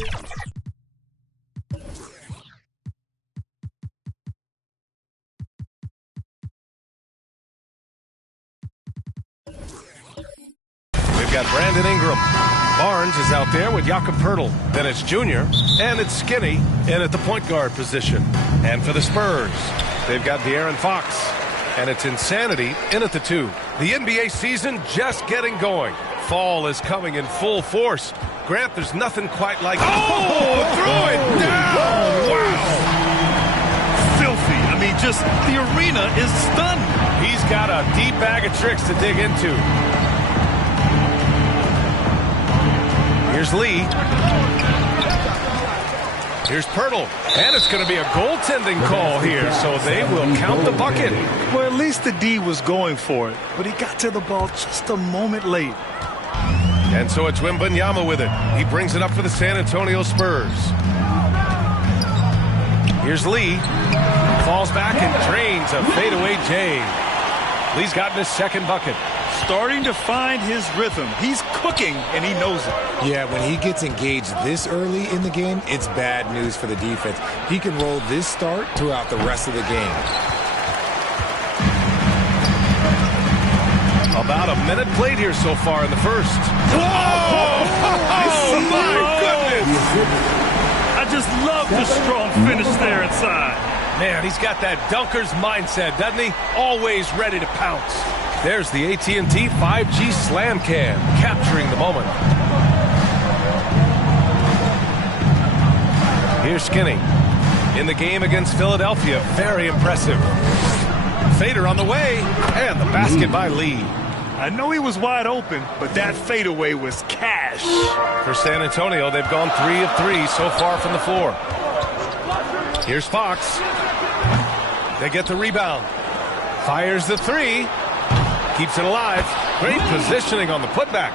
We've got Brandon Ingram. Barnes is out there with Jakob Poeltl. Then it's Junior, and it's Skinny in at the point guard position. And for the Spurs, they've got De'Aaron Fox, and it's Insanity in at the 2. The NBA season just getting going. Fall is coming in full force. Grant, there's nothing quite like... Oh, threw it down! Wow! Filthy. I mean, just the arena is stunned. He's got a deep bag of tricks to dig into. Here's Lee. Here's Poeltl. And it's going to be a goaltending call here, so they will count the bucket. Well, at least the D was going for it, but he got to the ball just a moment late. And so it's Wembanyama with it. He brings it up for the San Antonio Spurs. Here's Lee. Falls back and drains a fadeaway J. Lee's gotten his second bucket. Starting to find his rhythm. He's cooking, and he knows it. Yeah, when he gets engaged this early in the game, it's bad news for the defense. He can roll this start throughout the rest of the game. About a minute played here so far in the first. Whoa! Oh, my goodness! I just love the strong finish there inside. Man, he's got that dunker's mindset, doesn't he? Always ready to pounce. There's the AT&T 5G Slam Cam, capturing the moment. Here's Skinny. In the game against Philadelphia, very impressive. Fader on the way, and the basket by Lee. I know he was wide open, but that fadeaway was cash. For San Antonio, they've gone 3 of 3 so far from the floor. Here's Fox. They get the rebound. Fires the 3. Keeps it alive. Great positioning on the putback.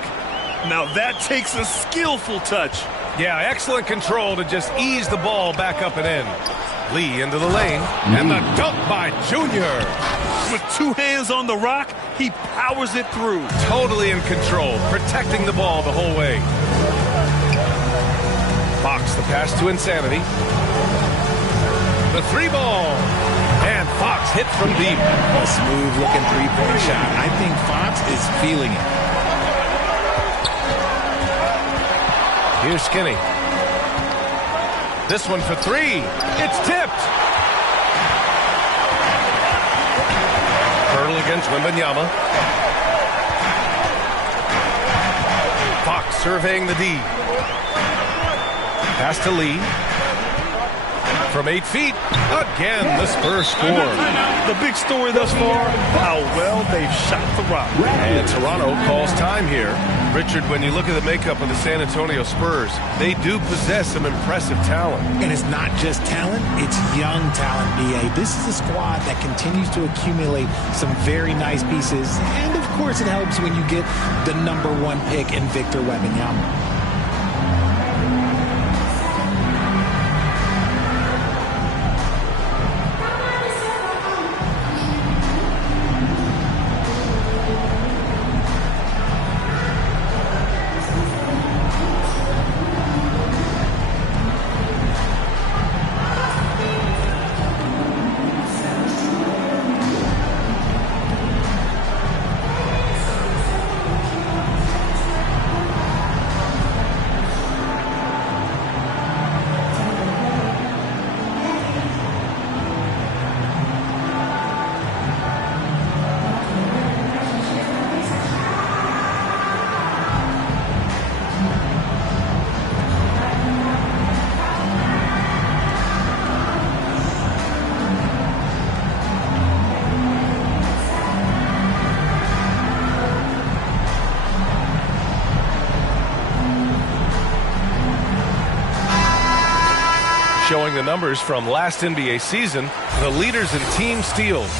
Now that takes a skillful touch. Yeah, excellent control to just ease the ball back up and in. Lee into the lane, and the dunk by Junior. With 2 hands on the rock, he powers it through. Totally in control, protecting the ball the whole way. Fox, the pass to Insanity. The 3 ball. And Fox hits from deep. A smooth-looking three-point shot. I think Fox is feeling it. Here's Skinny. This one for 3. It's tipped. Poeltl against Wembanyama. Fox surveying the D. Pass to Lee. From 8 feet, again, the Spurs score. The big story thus far, how well they've shot the rock. And Toronto calls time here. Richard, when you look at the makeup of the San Antonio Spurs, they do possess some impressive talent. And it's not just talent, it's young talent, B.A. This is a squad that continues to accumulate some very nice pieces. And, of course, it helps when you get the #1 pick in Victor Wembanyama. Showing the numbers from last NBA season, the leaders in team steals.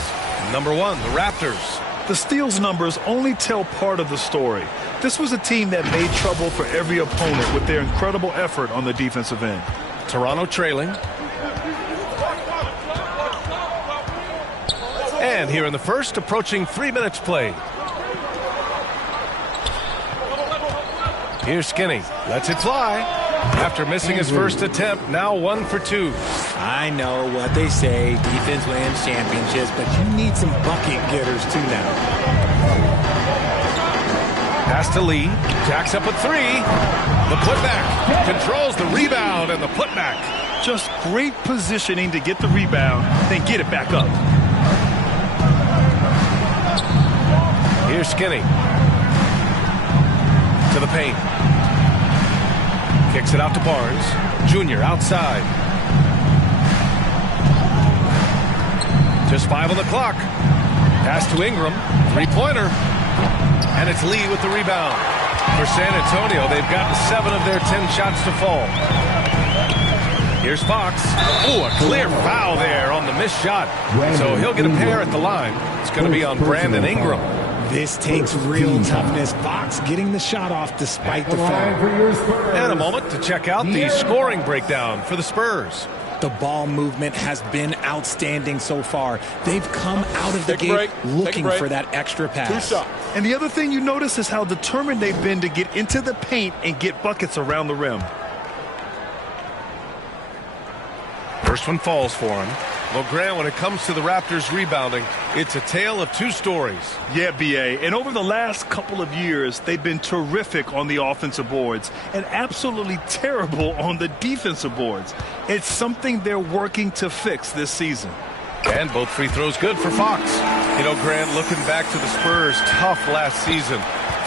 #1, the Raptors. The steals numbers only tell part of the story. This was a team that made trouble for every opponent with their incredible effort on the defensive end. Toronto trailing. And here in the first, approaching 3 minutes played. Here's Skinny. Lets it fly. After missing his first attempt, now 1 for 2. I know what they say, defense wins championships, but you need some bucket getters too now. Pass to Lee, jacks up a 3. The putback, controls the rebound and the putback. Just great positioning to get the rebound, then get it back up. Here's Skinny. To the paint. Kicks it out to Barnes. Junior outside. Just 5 on the clock. Pass to Ingram. Three-pointer. And it's Lee with the rebound. For San Antonio, they've gotten 7 of their 10 shots to fall. Here's Fox. Oh, a clear foul there on the missed shot. So he'll get a pair at the line. It's going to be on Brandon Ingram. This takes real toughness. Fox getting the shot off despite the foul. And a moment to check out the scoring breakdown for the Spurs. The ball movement has been outstanding so far. They've come out of the gate looking for that extra pass. And the other thing you notice is how determined they've been to get into the paint and get buckets around the rim. First one falls for him. Well, Grant, when it comes to the Raptors rebounding, it's a tale of 2 stories. Yeah, B.A. And over the last couple of years, they've been terrific on the offensive boards and absolutely terrible on the defensive boards. It's something they're working to fix this season. And both free throws good for Fox. You know, Grant, looking back to the Spurs' tough last season,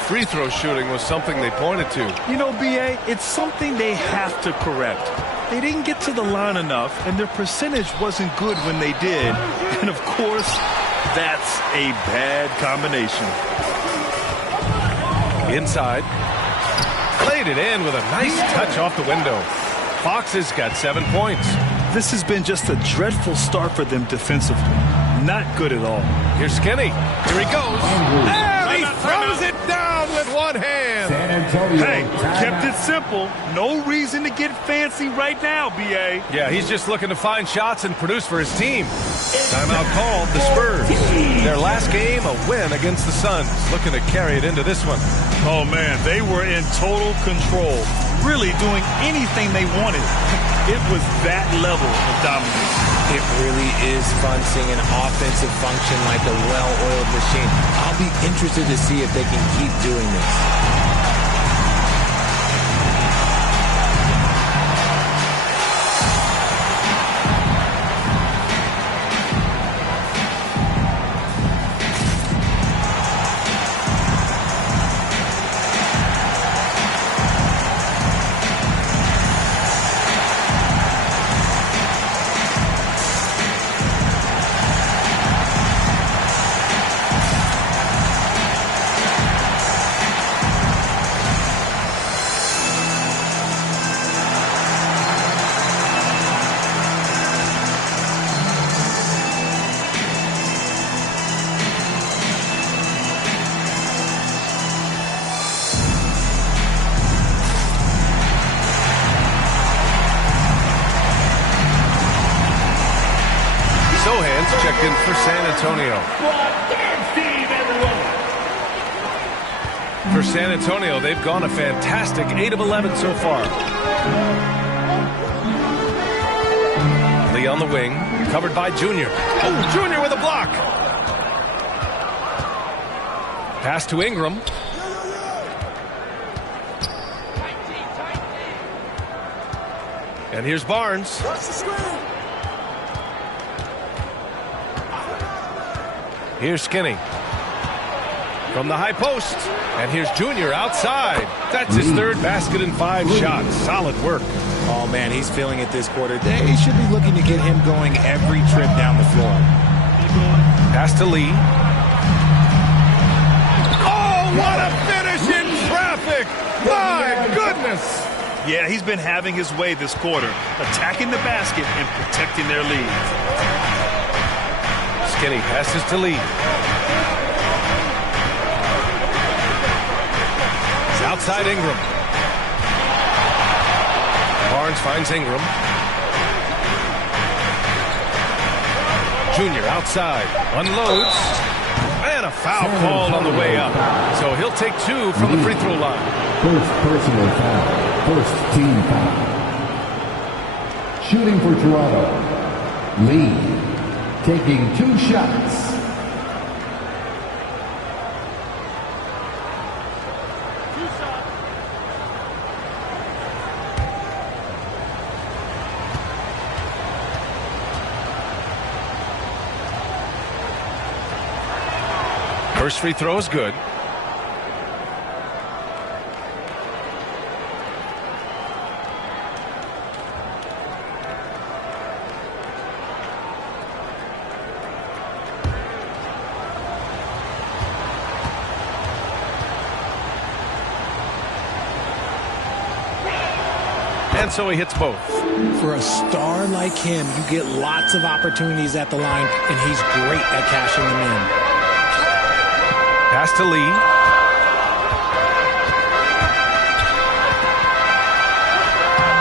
free throw shooting was something they pointed to. You know, B.A., it's something they have to correct. They didn't get to the line enough, and their percentage wasn't good when they did. And, of course, that's a bad combination. Inside. Played it in with a nice touch off the window. Fox has got 7 points. This has been just a dreadful start for them defensively. Not good at all. Here's Skinny. Here he goes. And he throws it down with one hand. Hey, kept it simple. No reason to get fancy right now, B.A. Yeah, he's just looking to find shots and produce for his team. Timeout called the Spurs. Their last game, a win against the Suns. Looking to carry it into this one. Oh, man, they were in total control. Really doing anything they wanted. It was that level of dominance. It really is fun seeing an offensive function like a well-oiled machine. I'll be interested to see if they can keep doing this. Checked in for San Antonio. For San Antonio, they've gone a fantastic 8 of 11 so far. Lee on the wing, covered by Junior. Oh, Junior with a block. Pass to Ingram. And here's Barnes. Here's Skinny from the high post. And here's Junior outside. That's his 3rd basket in 5 shots. Solid work. Oh, man, he's feeling it this quarter. They should be looking to get him going every trip down the floor. Pass to Lee. Oh, what a finish in traffic. My goodness. Yeah, he's been having his way this quarter, attacking the basket and protecting their lead. Skinny passes to Lee. It's outside Ingram. Barnes finds Ingram. Junior outside. Unloads. And a foul called on the way up. So he'll take 2 from the free throw line. First personal foul. First team foul. Shooting for Toronto, Lee, taking 2 shots. First free throw is good. And so he hits both. For a star like him, you get lots of opportunities at the line, and he's great at cashing them in. Pass to Lee.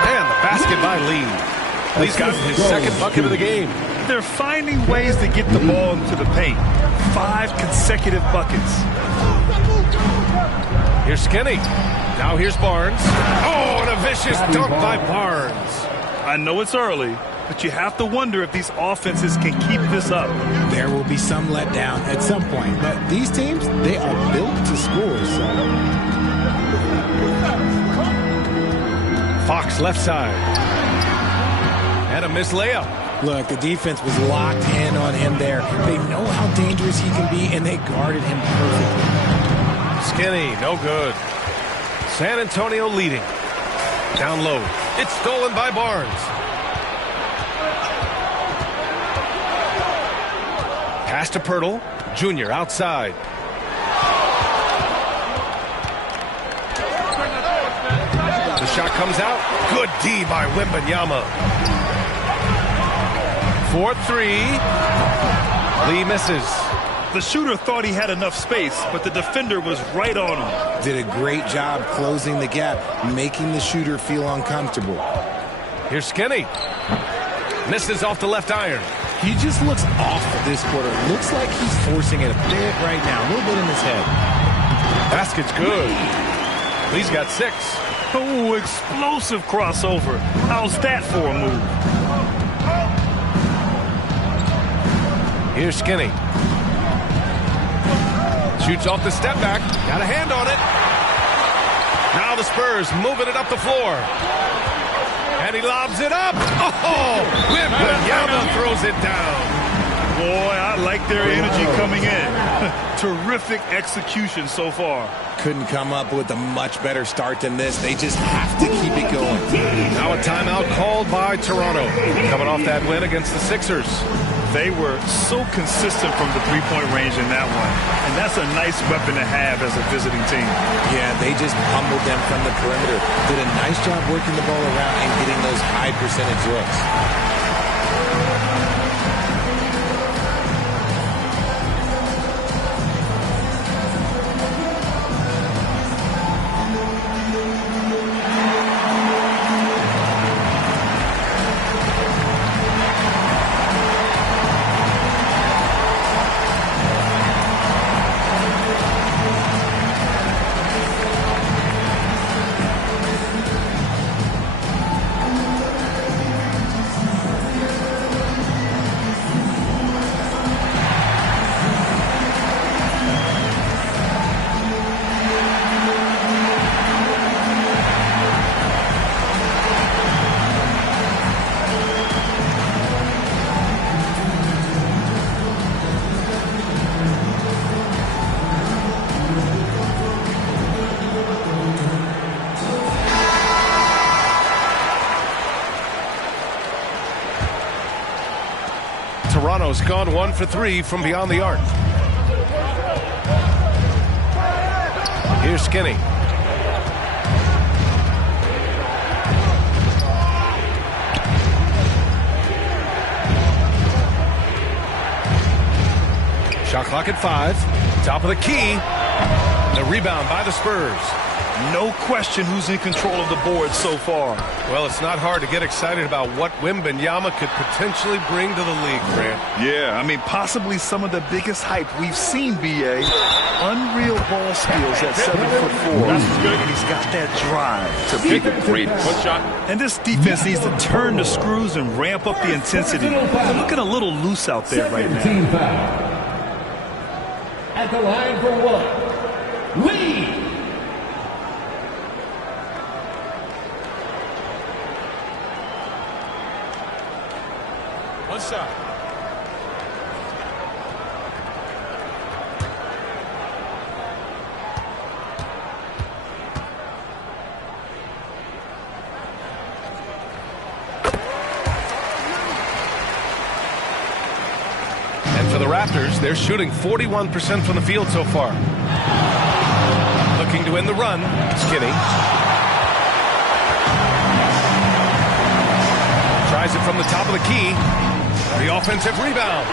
And the basket by Lee. Lee's gotten his second bucket of the game. They're finding ways to get the ball into the paint. 5 consecutive buckets. Here's Skinny. Now here's Barnes. Oh, and a vicious dunk by Barnes. I know it's early, but you have to wonder if these offenses can keep this up. There will be some letdown at some point, but these teams, they are built to score. So. Fox left side. And a missed layup. Look, the defense was locked in on him there. They know how dangerous he can be, and they guarded him perfectly. Skinny, no good. San Antonio leading. Down low. It's stolen by Barnes. Pass to Pirtle. Junior outside. The shot comes out. Good D by Wembanyama. 4-3. Lee misses. The shooter thought he had enough space, but the defender was right on him. Did a great job closing the gap, making the shooter feel uncomfortable. Here's Skinny. Misses off the left iron. He just looks off this quarter. Looks like he's forcing it a bit right now, a little bit in his head. Basket's good. Lee's got 6. Oh, explosive crossover. How's that for a move? Here's Skinny. Shoots off the step back. Got a hand on it. Now the Spurs moving it up the floor. And he lobs it up. Oh! Wembanyama throws it down. Boy, I like their energy coming in. Terrific execution so far. Couldn't come up with a much better start than this. They just have to keep it going. Now a timeout called by Toronto. Coming off that win against the Sixers. They were so consistent from the three-point range in that one. And that's a nice weapon to have as a visiting team. Yeah, they just pummeled them from the perimeter. Did a nice job working the ball around and getting those high percentage looks. Toronto's gone 1 for 3 from beyond the arc. Here's Skinny. Shot clock at 5. Top of the key. The rebound by the Spurs. No question who's in control of the board so far. Well, it's not hard to get excited about what Wembanyama could potentially bring to the league, Grant. Yeah, I mean, possibly some of the biggest hype we've seen, B.A. Unreal ball skills at 7'4". And he's got that drive to be the greatest. One shot. And this defense needs to turn the screws and ramp up the intensity. They're looking a little loose out there right now. Team foul. At the line for one, Lee. One shot. And for the Raptors, they're shooting 41% from the field so far. Looking to win the run, Skinny. Tries it from the top of the key. The offensive rebound.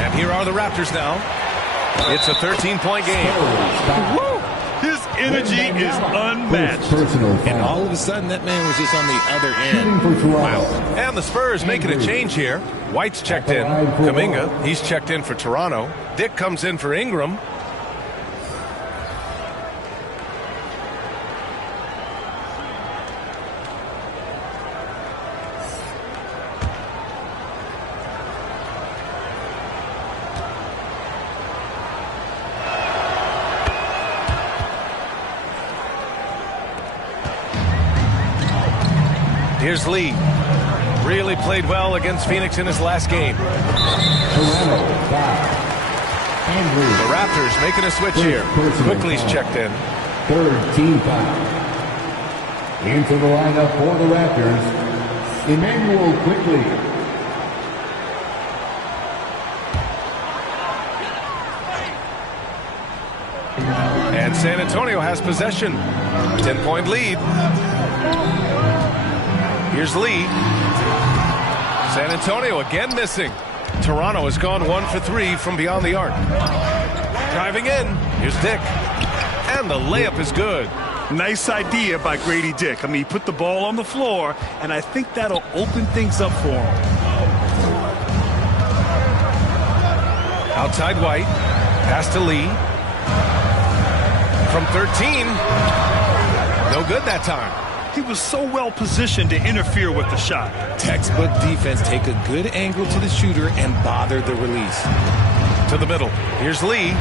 And here are the Raptors now. It's a 13-point game. Woo! His energy is unmatched. And all of a sudden, that man was just on the other end. Wow. And the Spurs making a change here. White's checked in. Kuminga, he's checked in for Toronto. Dick comes in for Ingram. Here's Lee. Really played well against Phoenix in his last game. The Raptors making a switch here. Quickly's checked in. Third team foul. Into the lineup for the Raptors, Emmanuel Quickly. And San Antonio has possession. 10-point lead. Here's Lee. San Antonio again missing. Toronto has gone 1 for 3 from beyond the arc. Driving in. Here's Dick. And the layup is good. Nice idea by Grady Dick. I mean, he put the ball on the floor, and I think that'll open things up for him. Outside White. Pass to Lee. From 13. No good that time. He was so well positioned to interfere with the shot. Textbook defense. Take a good angle to the shooter and bother the release. To the middle. Here's Lee.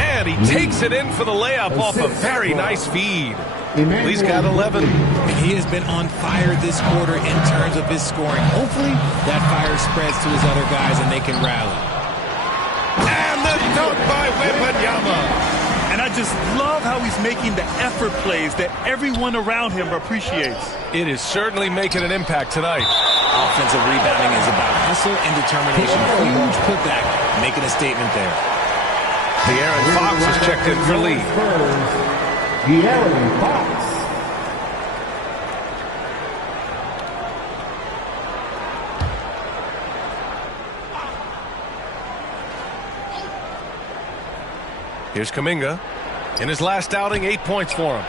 And he takes it in for the layup off a very nice feed. Lee's got 11. He has been on fire this quarter in terms of his scoring. Hopefully that fire spreads to his other guys and they can rally. And the dunk by Wembanyama. And I just love how he's making the effort plays that everyone around him appreciates. It is certainly making an impact tonight. Offensive rebounding is about hustle and determination. Huge putback, making a statement there. De'Aaron Fox has checked in for Lee. De'Aaron Fox. Here's Kuminga. In his last outing, 8 points for him.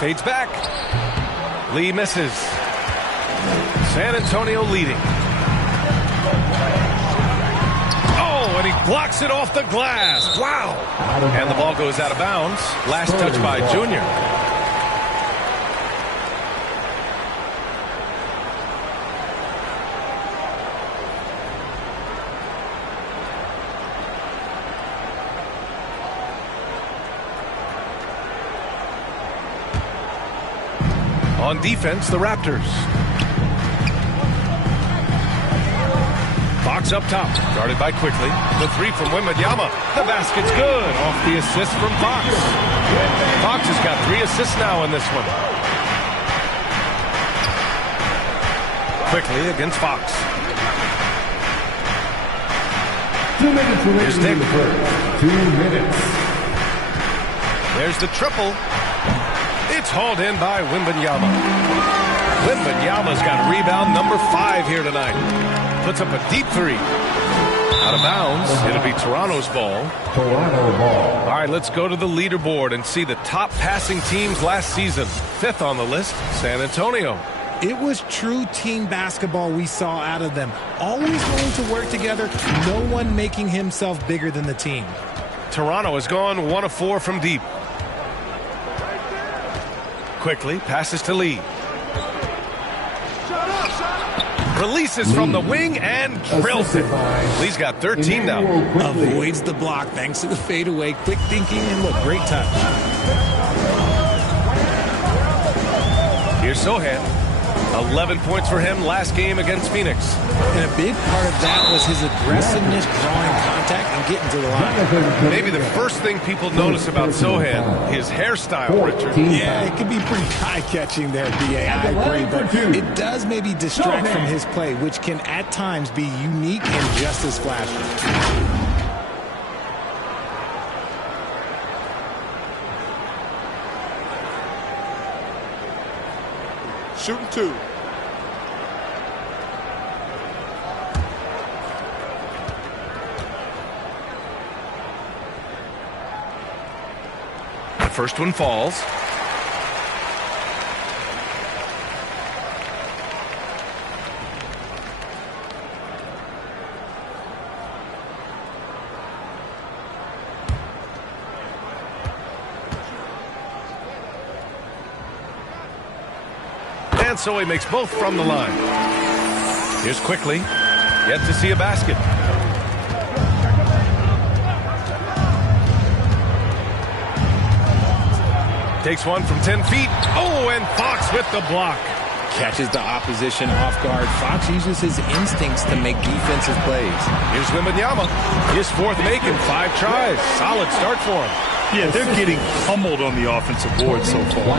Fades back. Lee misses. San Antonio leading. Oh, and he blocks it off the glass. Wow. And the ball goes out of bounds. Last touch by Junior. On defense, the Raptors. Fox up top, guarded by Quickly. The three from Wembanyama. The basket's good. Off the assist from Fox. Fox has got 3 assists now in this one. Quickly against Fox. 2 minutes remaining. Here's Dick. 2 minutes. There's the triple. It's hauled in by Wembanyama. Wembanyama's got rebound number 5 here tonight. Puts up a deep 3. Out of bounds. It'll be Toronto's ball. Toronto ball. All right, let's go to the leaderboard and see the top passing teams last season. Fifth on the list, San Antonio. It was true team basketball we saw out of them. Always willing to work together, no one making himself bigger than the team. Toronto has gone 1 of 4 from deep. Quickly passes to Lee. Releases from the wing and drills it. Lee's got 13 now. Avoids the block thanks to the fadeaway. Quick thinking and look, great touch. Here's Sohan. 11 points for him last game against Phoenix. And a big part of that was his aggressiveness, drawing contact and getting to the line. Maybe the first thing people notice about Sohan, his hairstyle, Richard. Yeah, it could be pretty eye-catching there, B.A. I agree, but it does maybe distract from his play, which can at times be unique and just as flashy. Shooting 2. The first one falls. And so he makes both from the line. Here's quickly. Yet to see a basket. Takes one from 10 feet. Oh, and Fox with the block. Catches the opposition off guard. Fox uses his instincts to make defensive plays. Here's Wembanyama. His fourth make in 5 tries. Solid start for him. Yeah, they're getting pummeled on the offensive board so far.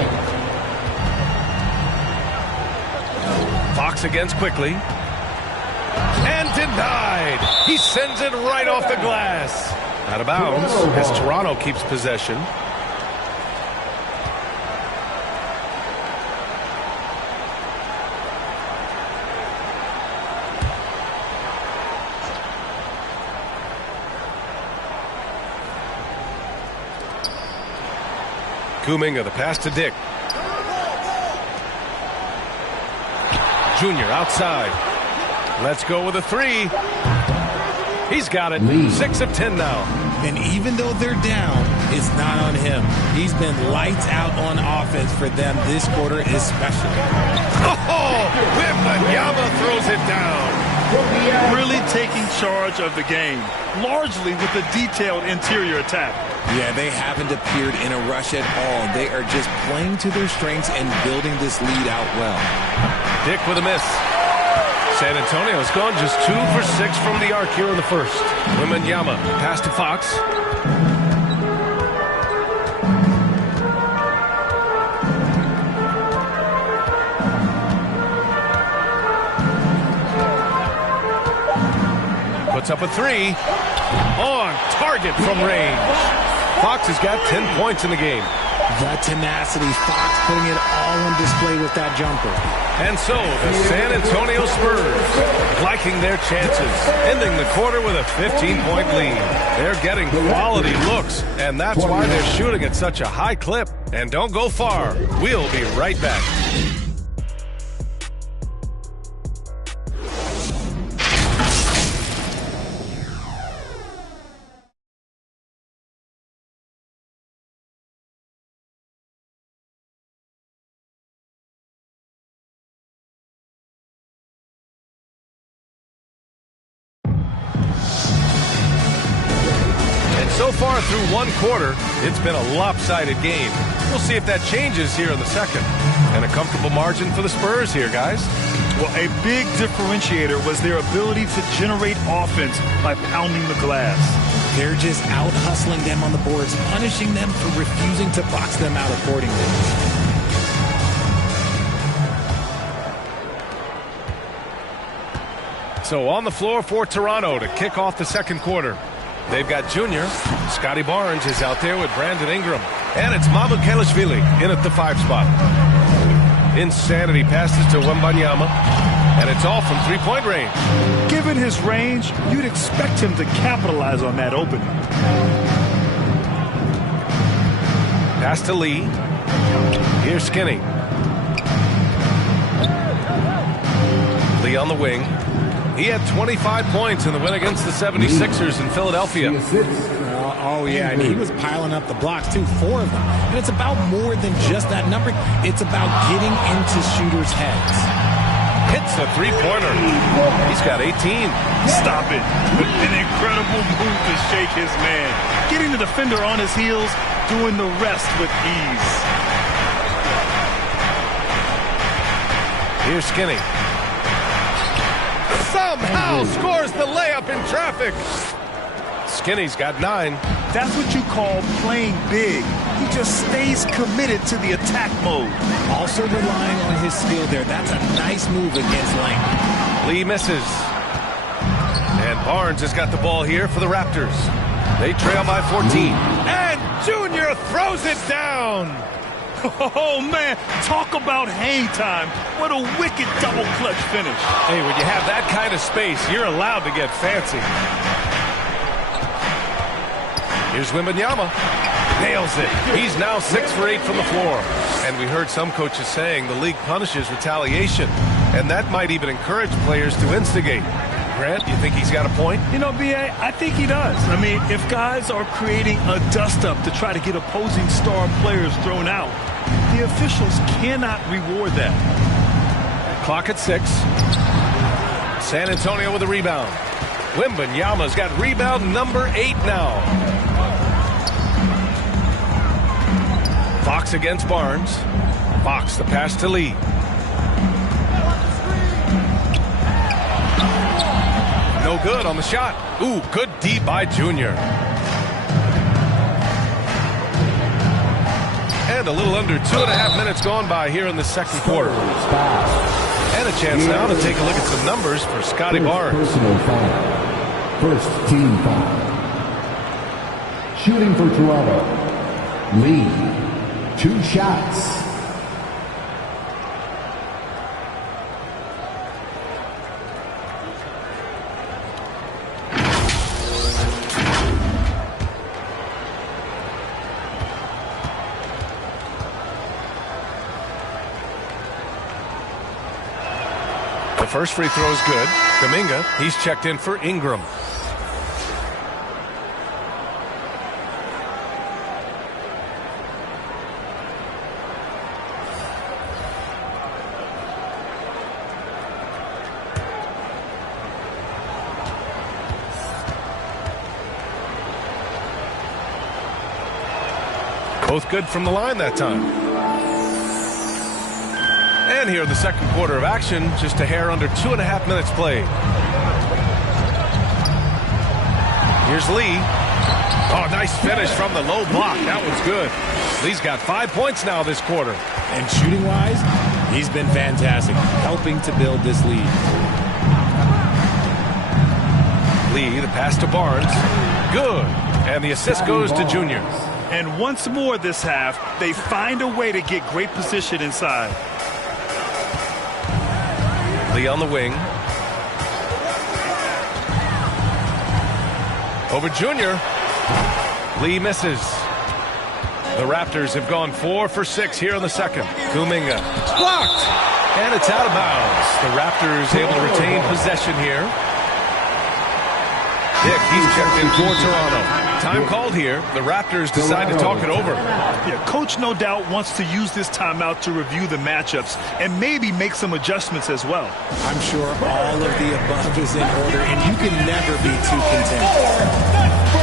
Fox against quickly. And denied. He sends it right off the glass. Out of bounds as Toronto keeps possession. Kuminga, the pass to Dick. Junior outside. Let's go with a 3. He's got it. 6 of 10 now. And even though they're down, it's not on him. He's been lights out on offense for them this quarter especially. Oh, Wembanyama throws it down. Really taking charge of the game, largely with a detailed interior attack. Yeah, they haven't appeared in a rush at all. They are just playing to their strengths and building this lead out well. Dick with a miss. San Antonio's gone just 2 for 6 from the arc here in the first. Wembanyama pass to Fox. Puts up a 3. On target from range. Fox has got 10 points in the game. The tenacity, Fox putting it all on display with that jumper. And so the San Antonio Spurs liking their chances, ending the quarter with a 15-point lead. They're getting quality looks, and that's why they're shooting at such a high clip. And don't go far. We'll be right back. So far through one quarter, it's been a lopsided game. We'll see if that changes here in the second. And a comfortable margin for the Spurs here, guys. Well, a big differentiator was their ability to generate offense by pounding the glass. They're just out-hustling them on the boards, punishing them for refusing to box them out accordingly. So on the floor for Toronto to kick off the second quarter. They've got Junior. Scotty Barnes is out there with Brandon Ingram. And it's Mamukelashvili in at the 5 spot. Insanity passes to Wembanyama. And it's all from three-point range. Given his range, you'd expect him to capitalize on that opening. Pass to Lee. Here's Skinny. Lee on the wing. He had 25 points in the win against the 76ers in Philadelphia. Oh, yeah, and he was piling up the blocks, too, 4 of them. And it's about more than just that number. It's about getting into shooters' heads. Hits the three-pointer. He's got 18. Stop it. An incredible move to shake his man. Getting the defender on his heels, doing the rest with ease. Here's Skinny. Somehow scores the layup in traffic. Skinny's got 9. That's what you call playing big. He just stays committed to the attack mode. Also relying on his skill there. That's a nice move against length. Lee misses. And Barnes has got the ball here for the Raptors. They trail by 14. And Junior throws it down. Oh, man, talk about hang time. What a wicked double clutch finish. Hey, when you have that kind of space, you're allowed to get fancy. Here's Wembanyama. Nails it. He's now 6 for 8 from the floor. And we heard some coaches saying the league punishes retaliation. And that might even encourage players to instigate. Grant, you think he's got a point? You know, B.A., I think he does. I mean, if guys are creating a dust-up to try to get opposing star players thrown out, the officials cannot reward that. Clock at 6. San Antonio with a rebound. Wembanyama's got rebound number 8 now. Fox against Barnes. Fox, the pass to Lee. No good on the shot. Ooh, good D by Junior. And a little under 2.5 minutes gone by here in the second quarter. And a chance now to take a look at some numbers for Scotty Barnes. Personal foul. First team foul. Shooting for Toronto. Lee. 2 shots. The first free throw is good. Kuminga, he's checked in for Ingram. Both good from the line that time. And here in the second quarter of action, just a hair under 2.5 minutes played. Here's Lee. Oh, nice finish from the low block. That was good. Lee's got 5 points now this quarter. And shooting-wise, he's been fantastic, helping to build this lead. Lee, the pass to Barnes. Good. And the assist goes to Junior. And once more this half, they find a way to get great position inside. Lee on the wing. Over Junior. Lee misses. The Raptors have gone 4 for 6 here in the second. Kuminga. Blocked. And it's out of bounds. The Raptors able to retain possession here. Dick, he's checked in for Toronto. Time called here. The Raptors decide to talk it over. Yeah, coach no doubt wants to use this timeout to review the matchups and maybe make some adjustments as well. I'm sure all of the above is in order, and you can never be too content.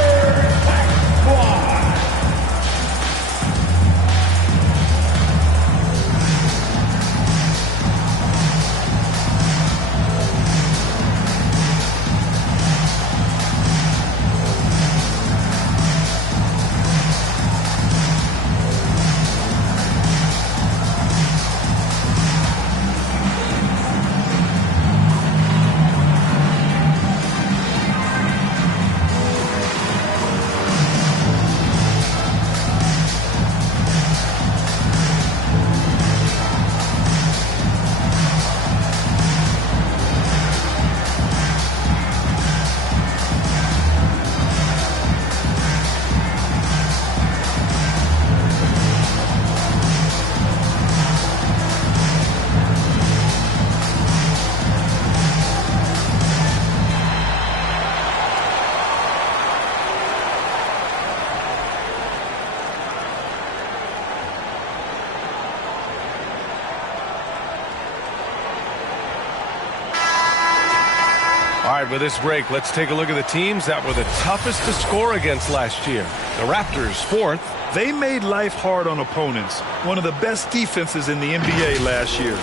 All right, with this break, let's take a look at the teams that were the toughest to score against last year. The Raptors, 4th. They made life hard on opponents. One of the best defenses in the NBA last year.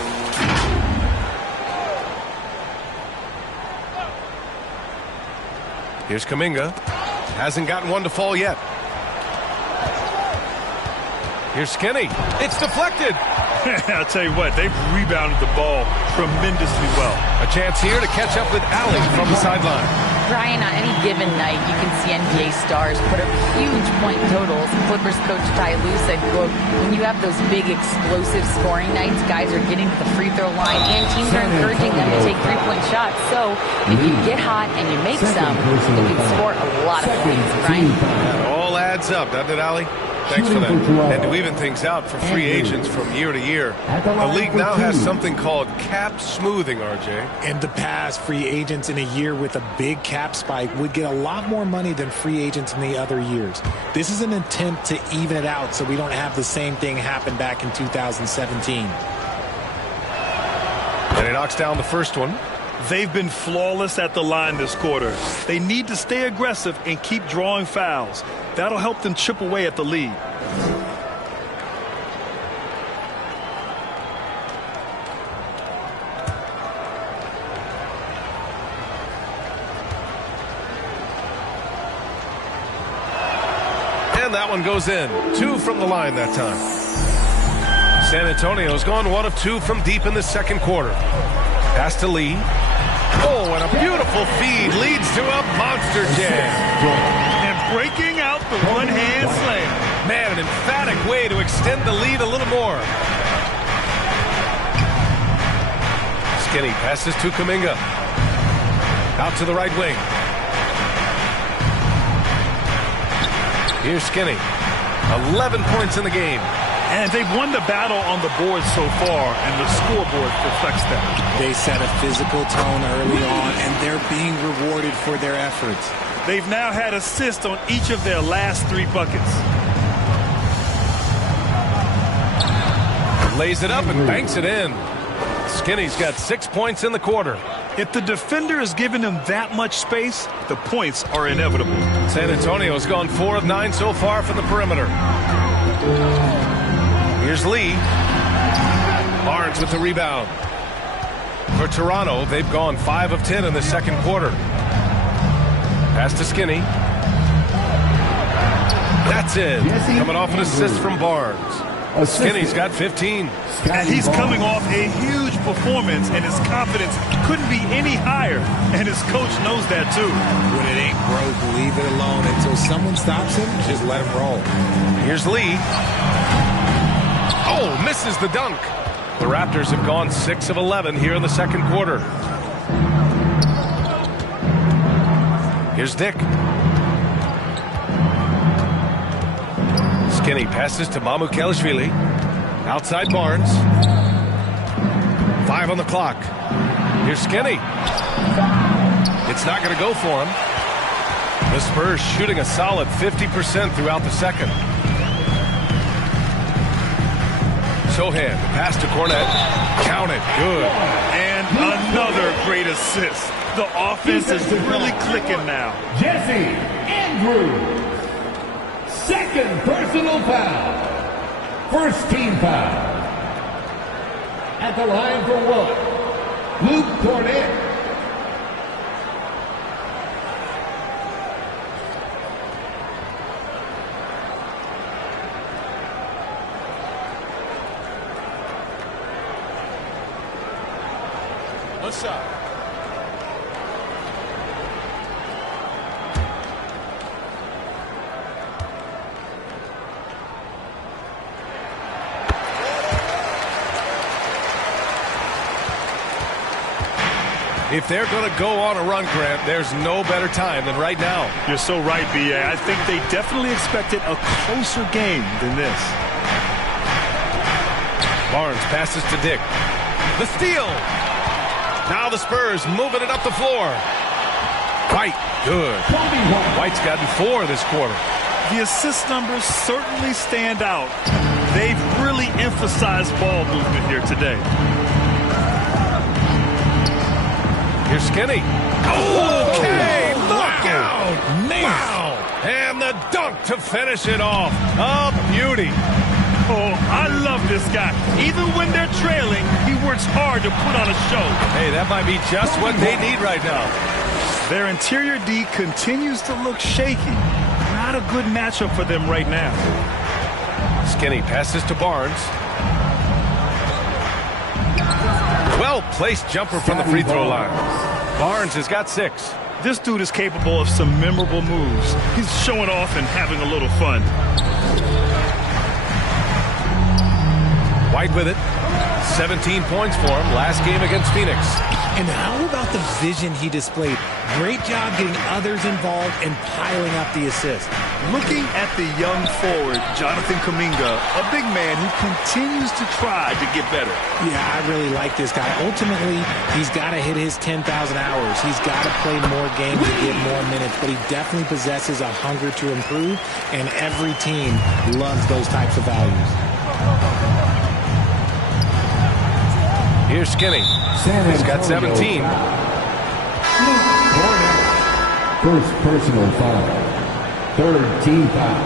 Here's Kuminga. Hasn't gotten one to fall yet. Here's Skinny. It's deflected. I'll tell you what, they've rebounded the ball tremendously well. A chance here to catch up with Allen from the sideline. Brian, on any given night, you can see NBA stars put up huge point totals. Clippers coach Ty Lue said, quote, when you have those big explosive scoring nights, guys are getting to the free throw line and teams are encouraging them to take three-point shots. So if you get hot and you make some, you can score a lot of points, Brian. That all adds up, doesn't it, Allie? Thanks for that. And to even things out for free agents from year to year, the league now has something called cap smoothing, RJ. In the past, free agents in a year with a big cap spike would get a lot more money than free agents in the other years. This is an attempt to even it out so we don't have the same thing happen back in 2017. And he knocks down the first one. They've been flawless at the line this quarter. They need to stay aggressive and keep drawing fouls. That'll help them chip away at the lead. And that one goes in. 2 from the line that time. San Antonio's gone 1 of 2 from deep in the second quarter. Pass to Lee. Oh, and a beautiful feed leads to a monster jam. And breaking out the one-hand slam. Man, an emphatic way to extend the lead a little more. Skinny passes to Kuminga. Out to the right wing. Here's Skinny. 11 points in the game. And they've won the battle on the board so far, and the scoreboard reflects that. They set a physical tone early on, and they're being rewarded for their efforts. They've now had assists on each of their last 3 buckets. Lays it up and banks it in. Skinny's got 6 points in the quarter. If the defender is giving him that much space, the points are inevitable. San Antonio's gone 4 of 9 so far from the perimeter. Here's Lee. Barnes with the rebound. For Toronto, they've gone 5 of 10 in the second quarter. Pass to Skinny. That's it. Coming off an assist from Barnes. Skinny's got 15. And he's coming off a huge performance, and his confidence couldn't be any higher. And his coach knows that, too. When it ain't broke, leave it alone. Until someone stops him, just let him roll. Here's Lee. Oh, misses the dunk. The Raptors have gone 6 of 11 here in the second quarter. Here's Dick. Skinny passes to Mamukelashvili. Outside Barnes. 5 on the clock. Here's Skinny. It's not going to go for him. The Spurs shooting a solid 50% throughout the second. Sohan, pass to Cornette. Count it. Good. And another great assist. The offense is really clicking now. Jesse Andrews. Second personal foul. First team foul. At the line for one, Luke Cornette. What's up? If they're going to go on a run, Grant, there's no better time than right now. You're so right, B.A. I think they definitely expected a closer game than this. Barnes passes to Dick. The steal. Now the Spurs moving it up the floor. White, good. White's gotten 4 this quarter. The assist numbers certainly stand out. They've really emphasized ball movement here today. Here's Skinny. Okay, look out! Man. Wow! And the dunk to finish it off. A beauty. Oh, I love this guy. Even when they're trailing, he works hard to put on a show. Hey, that might be just what they need right now. Their interior D continues to look shaky. Not a good matchup for them right now. Skinny passes to Barnes. Well-placed jumper from the free throw line. Barnes has got 6. This dude is capable of some memorable moves. He's showing off and having a little fun. White with it. 17 points for him last game against Phoenix. And how about the vision he displayed? Great job getting others involved and piling up the assist. Looking at the young forward, Jonathan Kuminga, a big man who continues to try to get better. Yeah, I really like this guy. Ultimately, he's got to hit his 10,000 hours. He's got to play more games to get more minutes, but he definitely possesses a hunger to improve, and every team loves those types of values. Here's Skinny. He's got 17. First personal foul. Third team foul.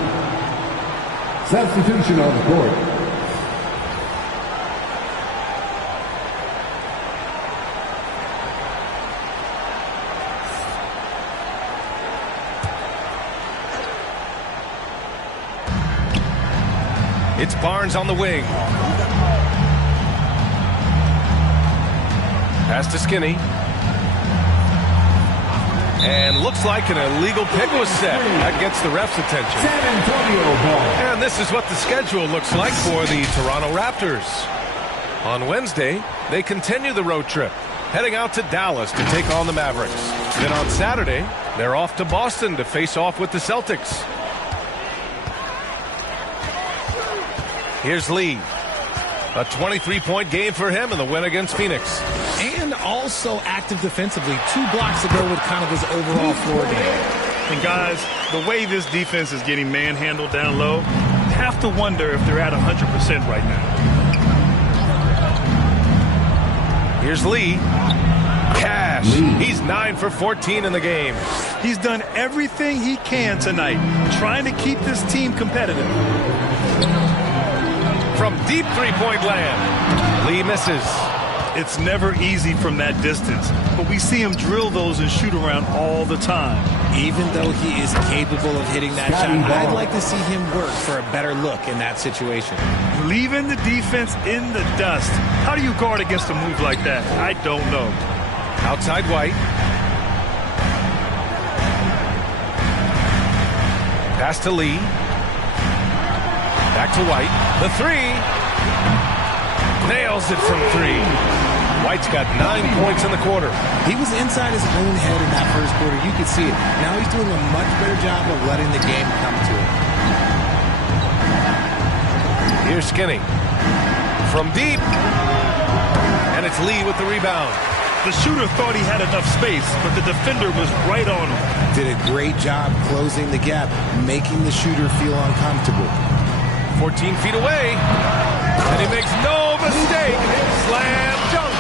Substitution on the court. It's Barnes on the wing. Pass to Skinny. And looks like an illegal pick was set. That gets the ref's attention. San Antonio ball. And this is what the schedule looks like for the Toronto Raptors. On Wednesday, they continue the road trip, heading out to Dallas to take on the Mavericks. Then on Saturday, they're off to Boston to face off with the Celtics. Here's Lee. A 23-point game for him in the win against Phoenix. And also active defensively. 2 blocks to go with kind of his overall floor game. And guys, the way this defense is getting manhandled down low, you have to wonder if they're at 100% right now. Here's Lee. Cash. He's 9 for 14 in the game. He's done everything he can tonight, trying to keep this team competitive. From deep three-point land, Lee misses. It's never easy from that distance, but we see him drill those and shoot around all the time. Even though he is capable of hitting that shot, I'd like to see him work for a better look in that situation. Leaving the defense in the dust. How do you guard against a move like that? I don't know. Outside White. Pass to Lee. Back to White. The 3. Nails it from 3. White's got 9 points in the quarter. He was inside his own head in that first quarter. You could see it. Now he's doing a much better job of letting the game come to him. Here's Skinny. From deep. And it's Lee with the rebound. The shooter thought he had enough space, but the defender was right on him. Did a great job closing the gap, making the shooter feel uncomfortable. 14 feet away. And he makes no mistake. Slam dunk.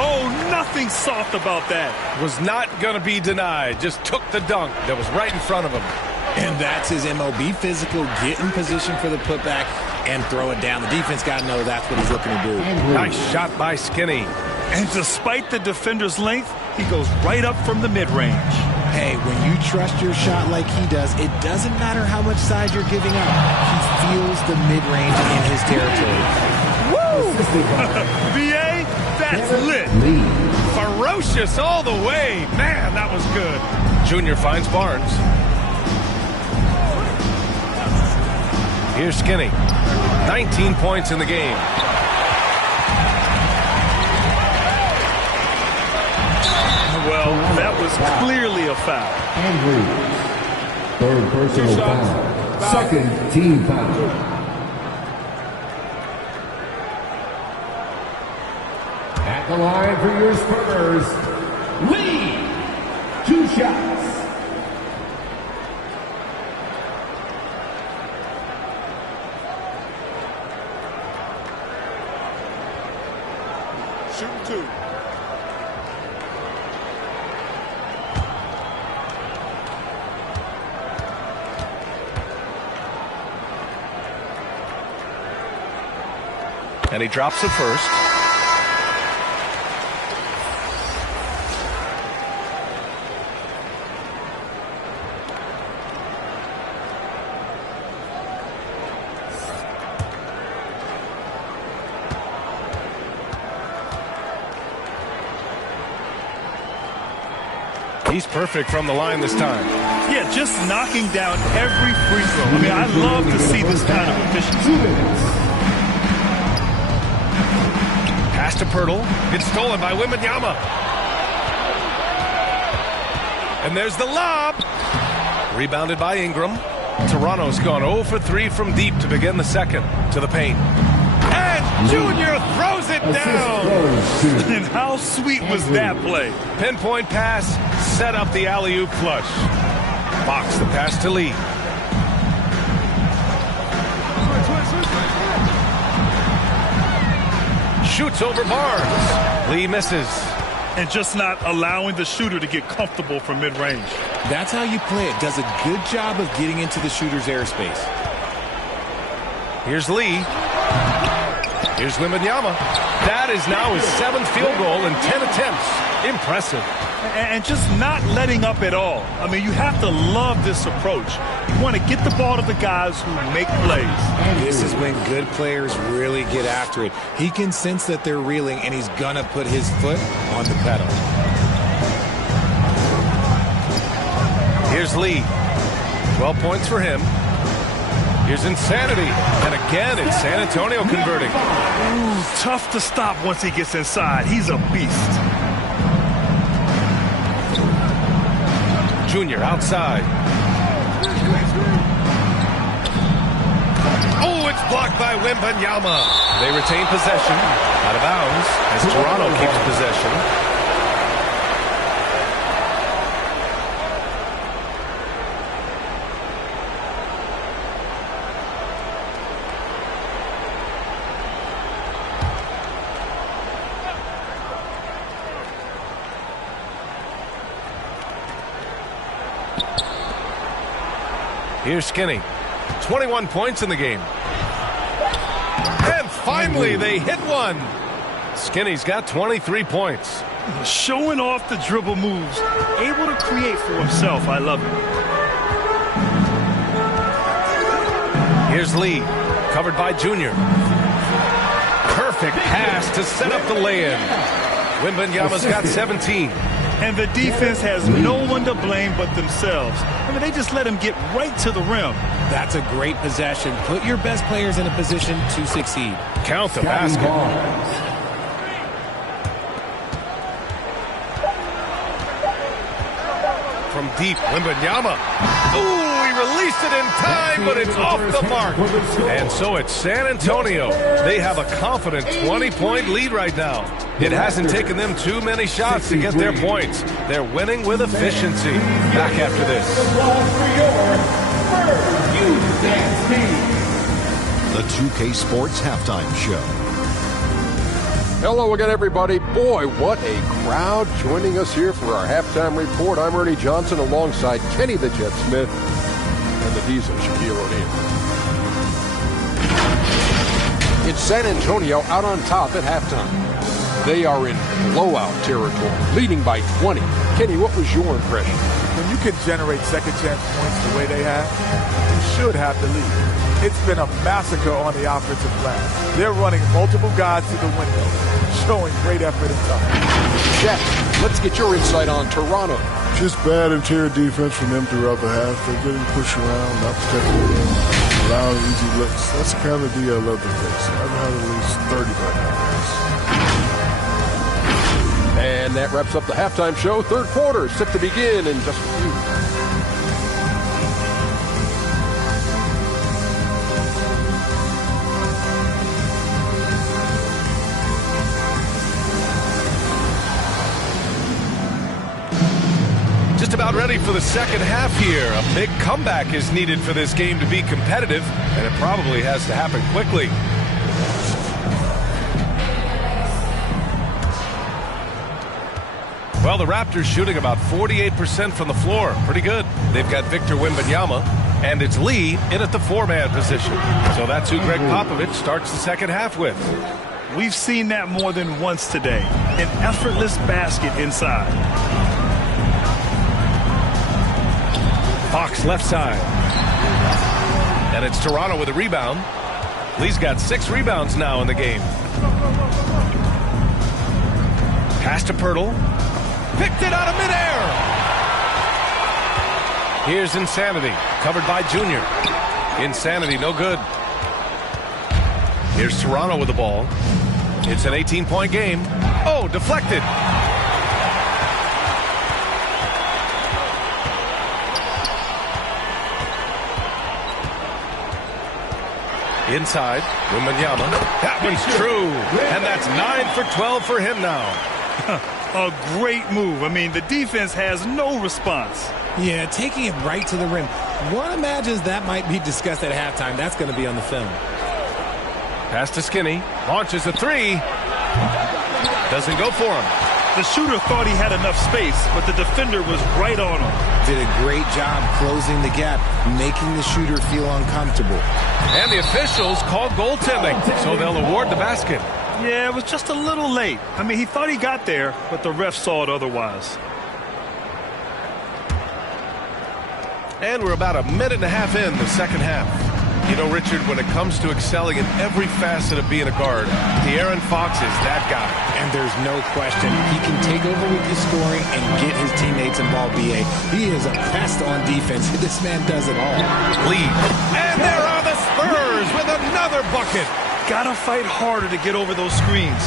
Oh, nothing soft about that. Was not going to be denied. Just took the dunk that was right in front of him. And that's his MO. Be physical, get in position for the putback, and throw it down. The defense got to know that's what he's looking to do. Nice shot by Skinny. And despite the defender's length, he goes right up from the mid-range. Hey, when you trust your shot like he does, it doesn't matter how much size you're giving up. He feels the mid-range in his territory. Woo! VA, that's lit. Ferocious all the way. Man, that was good. Junior finds Barnes. Here's Skinny. 19 points in the game. Well, that was clearly a foul. Andrews. Third personal foul. Second team foul. At the line for your Spurs, Lee. 2 shots. Shooting 2. And he drops it first. He's perfect from the line this time. Yeah, just knocking down every free throw. I mean, I love to see this kind of efficiency. Pass to Pirtle. It's stolen by Wembanyama. And there's the lob. Rebounded by Ingram. Toronto's gone 0 for 3 from deep to begin the second. To the paint. And Junior throws it down. And how sweet was that play? Pinpoint pass, set up the alley-oop flush. Fox the pass to Lee. Shoots over Barnes. Lee misses. And just not allowing the shooter to get comfortable from mid-range. That's how you play it. Does a good job of getting into the shooter's airspace. Here's Lee. Here's Wembanyama. That is now his 7th field goal in 10 attempts. Impressive. And just not letting up at all. I mean, you have to love this approach. You want to get the ball to the guys who make plays. This is when good players really get after it. He can sense that they're reeling, and he's going to put his foot on the pedal. Here's Lee. 12 points for him. Here's Insanity. And again, it's San Antonio converting. Ooh, tough to stop once he gets inside. He's a beast. Junior outside. Oh, it's blocked by Wembanyama. They retain possession. Out of bounds as Toronto keeps possession. Here's Skinny. 21 points in the game. And finally, they hit one. Skinny's got 23 points. Showing off the dribble moves. Able to create for himself. I love it. Here's Lee. Covered by Junior. Perfect pass to set up the lay-in. Wembanyama's got 17. And the defense has no one to blame but themselves. I mean, they just let him get right to the rim. That's a great possession. Put your best players in a position to succeed. Count the basket. From deep, Wembanyama. Ooh, he released it in time, but it's off the mark. And so it's San Antonio. They have a confident 20-point lead right now. It hasn't taken them too many shots to get their points. They're winning with efficiency. Back after this. The 2K Sports Halftime Show. Hello again, everybody. Boy, what a crowd joining us here for our halftime report. I'm Ernie Johnson alongside Kenny the Jet Smith and the Diesel, Shaquille O'Neal. It's San Antonio out on top at halftime. They are in blowout territory, leading by 20. Kenny, what was your impression? When you can generate second chance points the way they have, you should have the lead. It's been a massacre on the offensive glass. They're running multiple guys to the window, showing great effort and time. Shaq, let's get your insight on Toronto. Just bad interior defense from them throughout the half. They're getting pushed around, not protecting the rim, allowing easy looks. That's the kind of D I love to face. I've had at least 30 right now. And that wraps up the halftime show. Third quarter set to begin in just a few. Just about ready for the second half here. A big comeback is needed for this game to be competitive, and it probably has to happen quickly. Well, the Raptors shooting about 48% from the floor. Pretty good. They've got Victor Wembanyama And it's Lee in at the 4-man position. So that's who Greg Popovich starts the second half with. We've seen that more than once today. An effortless basket inside. Fox left side. And it's Toronto with a rebound. Lee's got 6 rebounds now in the game. Pass to Pirtle. Picked it out of midair. Here's Insanity, covered by Junior. Insanity, no good. Here's Toronto with the ball. It's an 18-point game. Oh, deflected. Inside, Wembanyama. That one's true. And that's 9 for 12 for him now. A great move. I mean, the defense has no response. Yeah, taking it right to the rim. One imagines that might be discussed at halftime. That's going to be on the film. Pass to Skinny. Launches a 3. Doesn't go for him. The shooter thought he had enough space, but the defender was right on him. Did a great job closing the gap, making the shooter feel uncomfortable. And the officials called goaltending, so they'll award the basket. Yeah, it was just a little late. I mean, he thought he got there, but the ref saw it otherwise. And we're about a minute and a half in the second half. You know, Richard, when it comes to excelling in every facet of being a guard, De'Aaron Fox is that guy. And there's no question. He can take over with his scoring and get his teammates involved, B.A. He is a pest on defense. This man does it all. Lead. And there are the Spurs with another bucket. Gotta fight harder to get over those screens.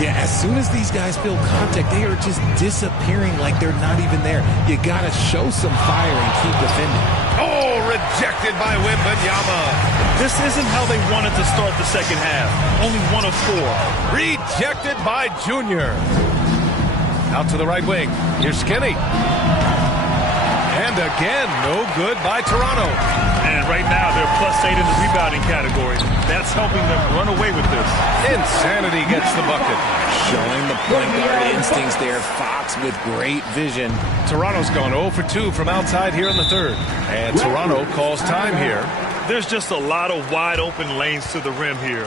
Yeah, as soon as these guys feel contact, they are just disappearing like they're not even there. You gotta show some fire and keep defending. Oh, rejected by Wembanyama. This isn't how they wanted to start the second half. Only 1 of 4. Rejected by Junior. Out to the right wing. Here's Skinny. And again, no good by Toronto. And right now, they're +8 in the rebounding category. That's helping them run away with this. Insanity gets the bucket. Showing the point guard instincts there. Fox with great vision. Toronto's gone 0 for 2 from outside here in the third. And Toronto calls time here. There's just a lot of wide open lanes to the rim here.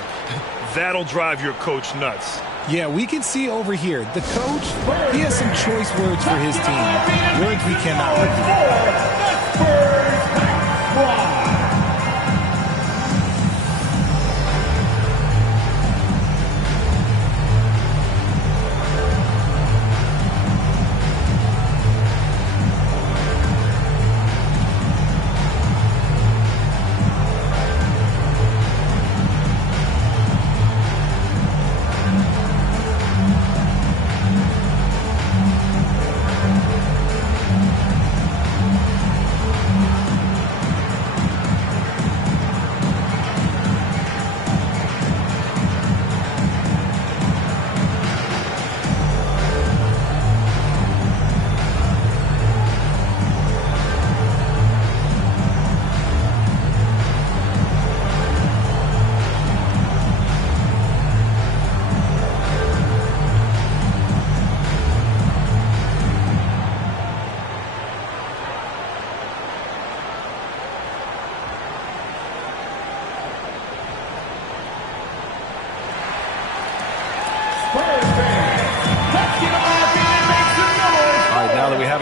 That'll drive your coach nuts. Yeah, we can see over here. The coach, he has some choice words for his team. Words we cannot repeat.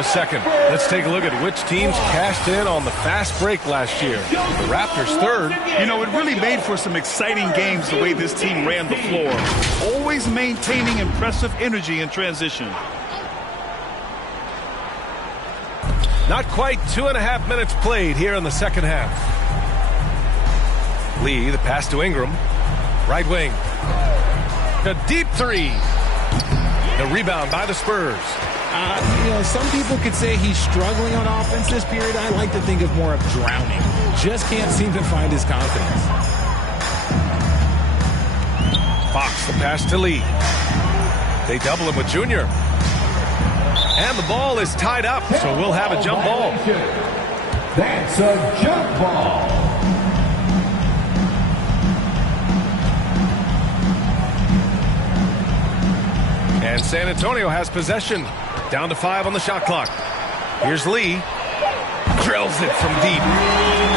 Second. Let's take a look at which teams cashed in on the fast break last year. The Raptors third. You know, it really made for some exciting games the way this team ran the floor. Always maintaining impressive energy in transition. Not quite 2.5 minutes played here in the second half. Lee, the pass to Ingram. Right wing. A deep 3. The rebound by the Spurs. You know, some people could say he's struggling on offense this period. I like to think of more of drowning. Just can't seem to find his confidence. Fox, the pass to Lee. They double him with Junior. And the ball is tied up, so we'll have a jump ball. That's a jump ball. And San Antonio has possession. Down to 5 on the shot clock. Here's Lee. Drills it from deep.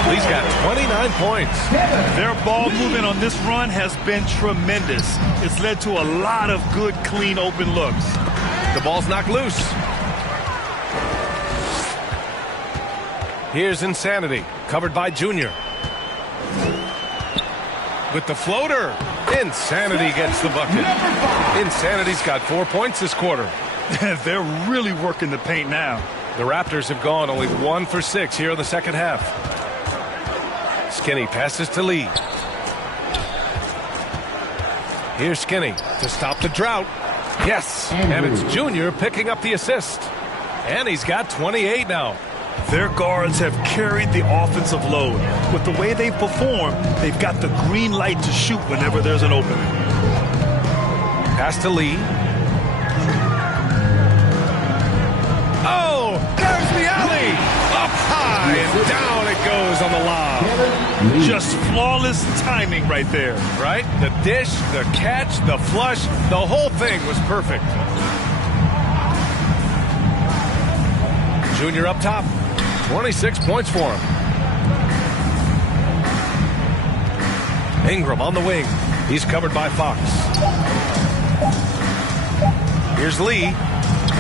Lee's got 29 points. Their ball movement on this run has been tremendous. It's led to a lot of good, clean, open looks. The ball's knocked loose. Here's Insanity, covered by Junior. With the floater, Insanity gets the bucket. Insanity's got 4 points this quarter. They're really working the paint now. The Raptors have gone only 1 for 6 here in the second half. Skinny passes to Lee. Here's Skinny to stop the drought. Yes, and it's Junior picking up the assist. And he's got 28 now. Their guards have carried the offensive load. With the way they've performed, they've got the green light to shoot whenever there's an opening. Pass to Lee. Oh, there's the alley. Up high and down it goes on the lob. Just flawless timing right there. Right? The dish, the catch, the flush, the whole thing was perfect. Junior up top. 26 points for him. Ingram on the wing. He's covered by Fox. Here's Lee.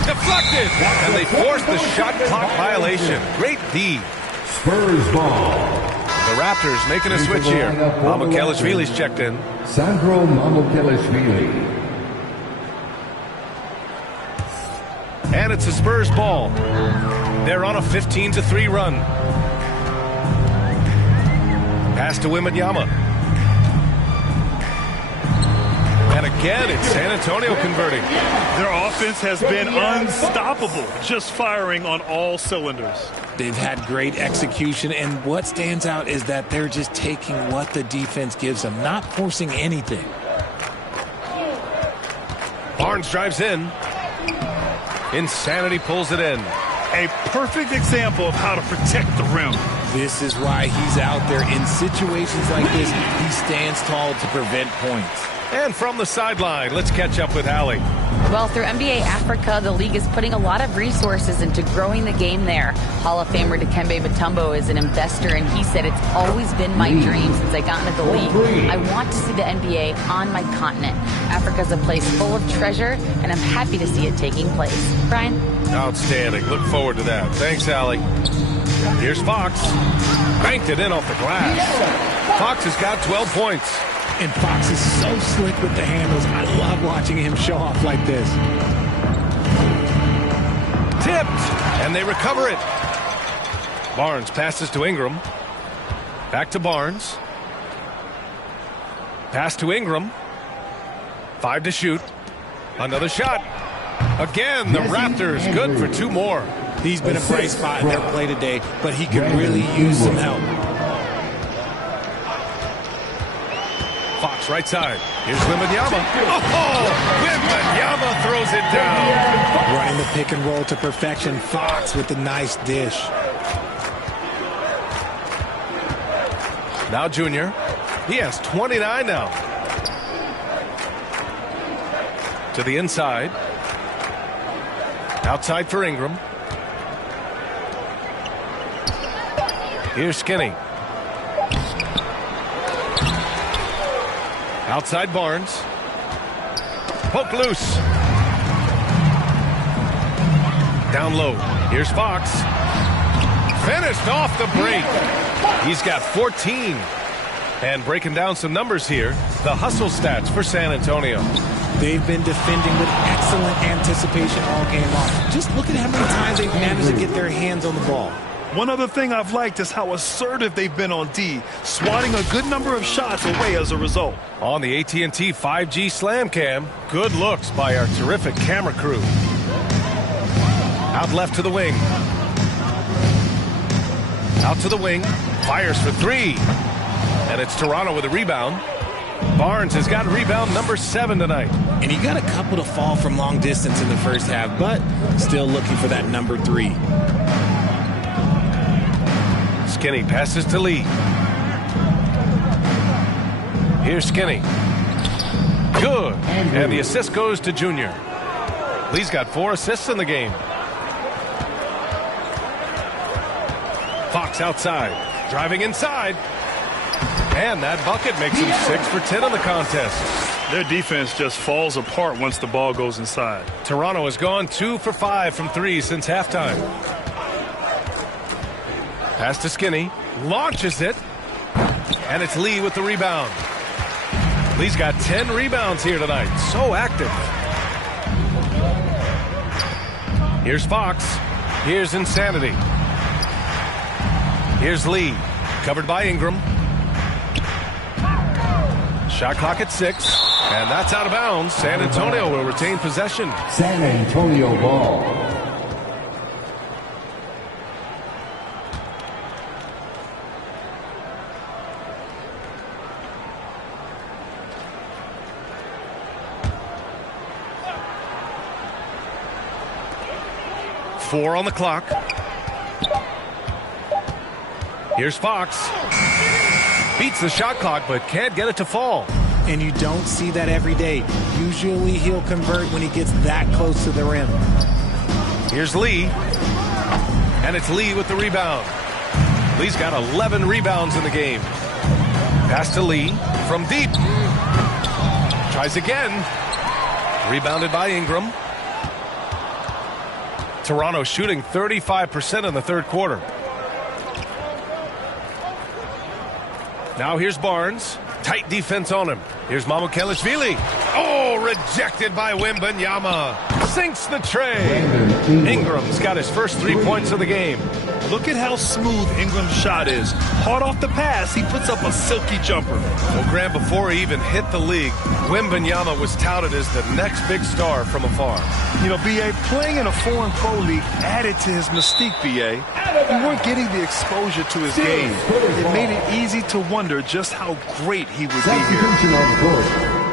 Deflected! And they forced the shot clock violation. Great D. Spurs ball. The Raptors making a switch here. Mamukelashvili's checked in. Sandro Mamukelashvili. And it's the Spurs ball. They're on a 15-3 run. Pass to Wembanyama. And again, it's San Antonio converting. Their offense has been unstoppable, just firing on all cylinders. They've had great execution, and what stands out is that they're just taking what the defense gives them, not forcing anything. Barnes drives in. Insanity pulls it in. A perfect example of how to protect the rim. This is why he's out there in situations like this. He stands tall to prevent points. And from the sideline, let's catch up with Allie. Well, through NBA Africa, the league is putting a lot of resources into growing the game there. Hall of Famer Dikembe Mutombo is an investor, and he said, "It's always been my dream since I got into the league. I want to see the NBA on my continent. Africa's a place full of treasure, and I'm happy to see it taking place." Brian? Outstanding. Look forward to that. Thanks, Allie. Here's Fox. Banked it in off the glass. Fox has got 12 points. And Fox is so slick with the handles. I love watching him show off like this. Tipped, and they recover it. Barnes passes to Ingram. Back to Barnes. Pass to Ingram. 5 to shoot. Another shot. Again, the Raptors good for 2 more. He's been a bright spot in their play today, but he could really use some help. Fox right side. Here's Wembanyama. Oh, Wembanyama throws it down. Running the pick and roll to perfection. Fox with the nice dish. Now Junior. He has 29 now. To the inside. Outside for Ingram. Here's Skinny. Outside Barnes. Poke loose. Down low. Here's Fox. Finished off the break. He's got 14. And breaking down some numbers here, the hustle stats for San Antonio. They've been defending with excellent anticipation all game long. Just look at how many times they've managed to get their hands on the ball. One other thing I've liked is how assertive they've been on D, swatting a good number of shots away as a result. On the AT&T 5G Slam Cam, good looks by our terrific camera crew. Out left to the wing. Out to the wing. Fires for 3. And it's Toronto with a rebound. Barnes has got rebound number 7 tonight. And he got a couple to fall from long distance in the first half, but still looking for that number 3. Skinny passes to Lee. Here's Skinny. Good. And the assist goes to Junior. Lee's got 4 assists in the game. Fox outside. Driving inside. And that bucket makes him 6 for 10 in the contest. Their defense just falls apart once the ball goes inside. Toronto has gone 2 for 5 from 3 since halftime. Pass to Skinny. Launches it. And it's Lee with the rebound. Lee's got 10 rebounds here tonight. So active. Here's Fox. Here's Insanity. Here's Lee. Covered by Ingram. Shot clock at 6. And that's out of bounds. San Antonio will retain possession. San Antonio ball. Four on the clock. Here's Fox. Beats the shot clock, but can't get it to fall. And you don't see that every day. Usually he'll convert when he gets that close to the rim. Here's Lee. And it's Lee with the rebound. Lee's got 11 rebounds in the game. Pass to Lee from deep. Tries again. Rebounded by Ingram. Toronto shooting 35% in the third quarter. Now here's Barnes. Tight defense on him. Here's Mamukelashvili. Oh, rejected by Wembanyama. Sinks the tray. Ingram's got his first 3 points of the game. Look at how smooth Ingram's shot is. Hard off the pass, he puts up a silky jumper. Well, Graham, before he even hit the league, Wembanyama was touted as the next big star from afar. You know, B.A., playing in a foreign pro league added to his mystique, B.A. We weren't getting the exposure to his game. It made it easy to wonder just how great he would be here.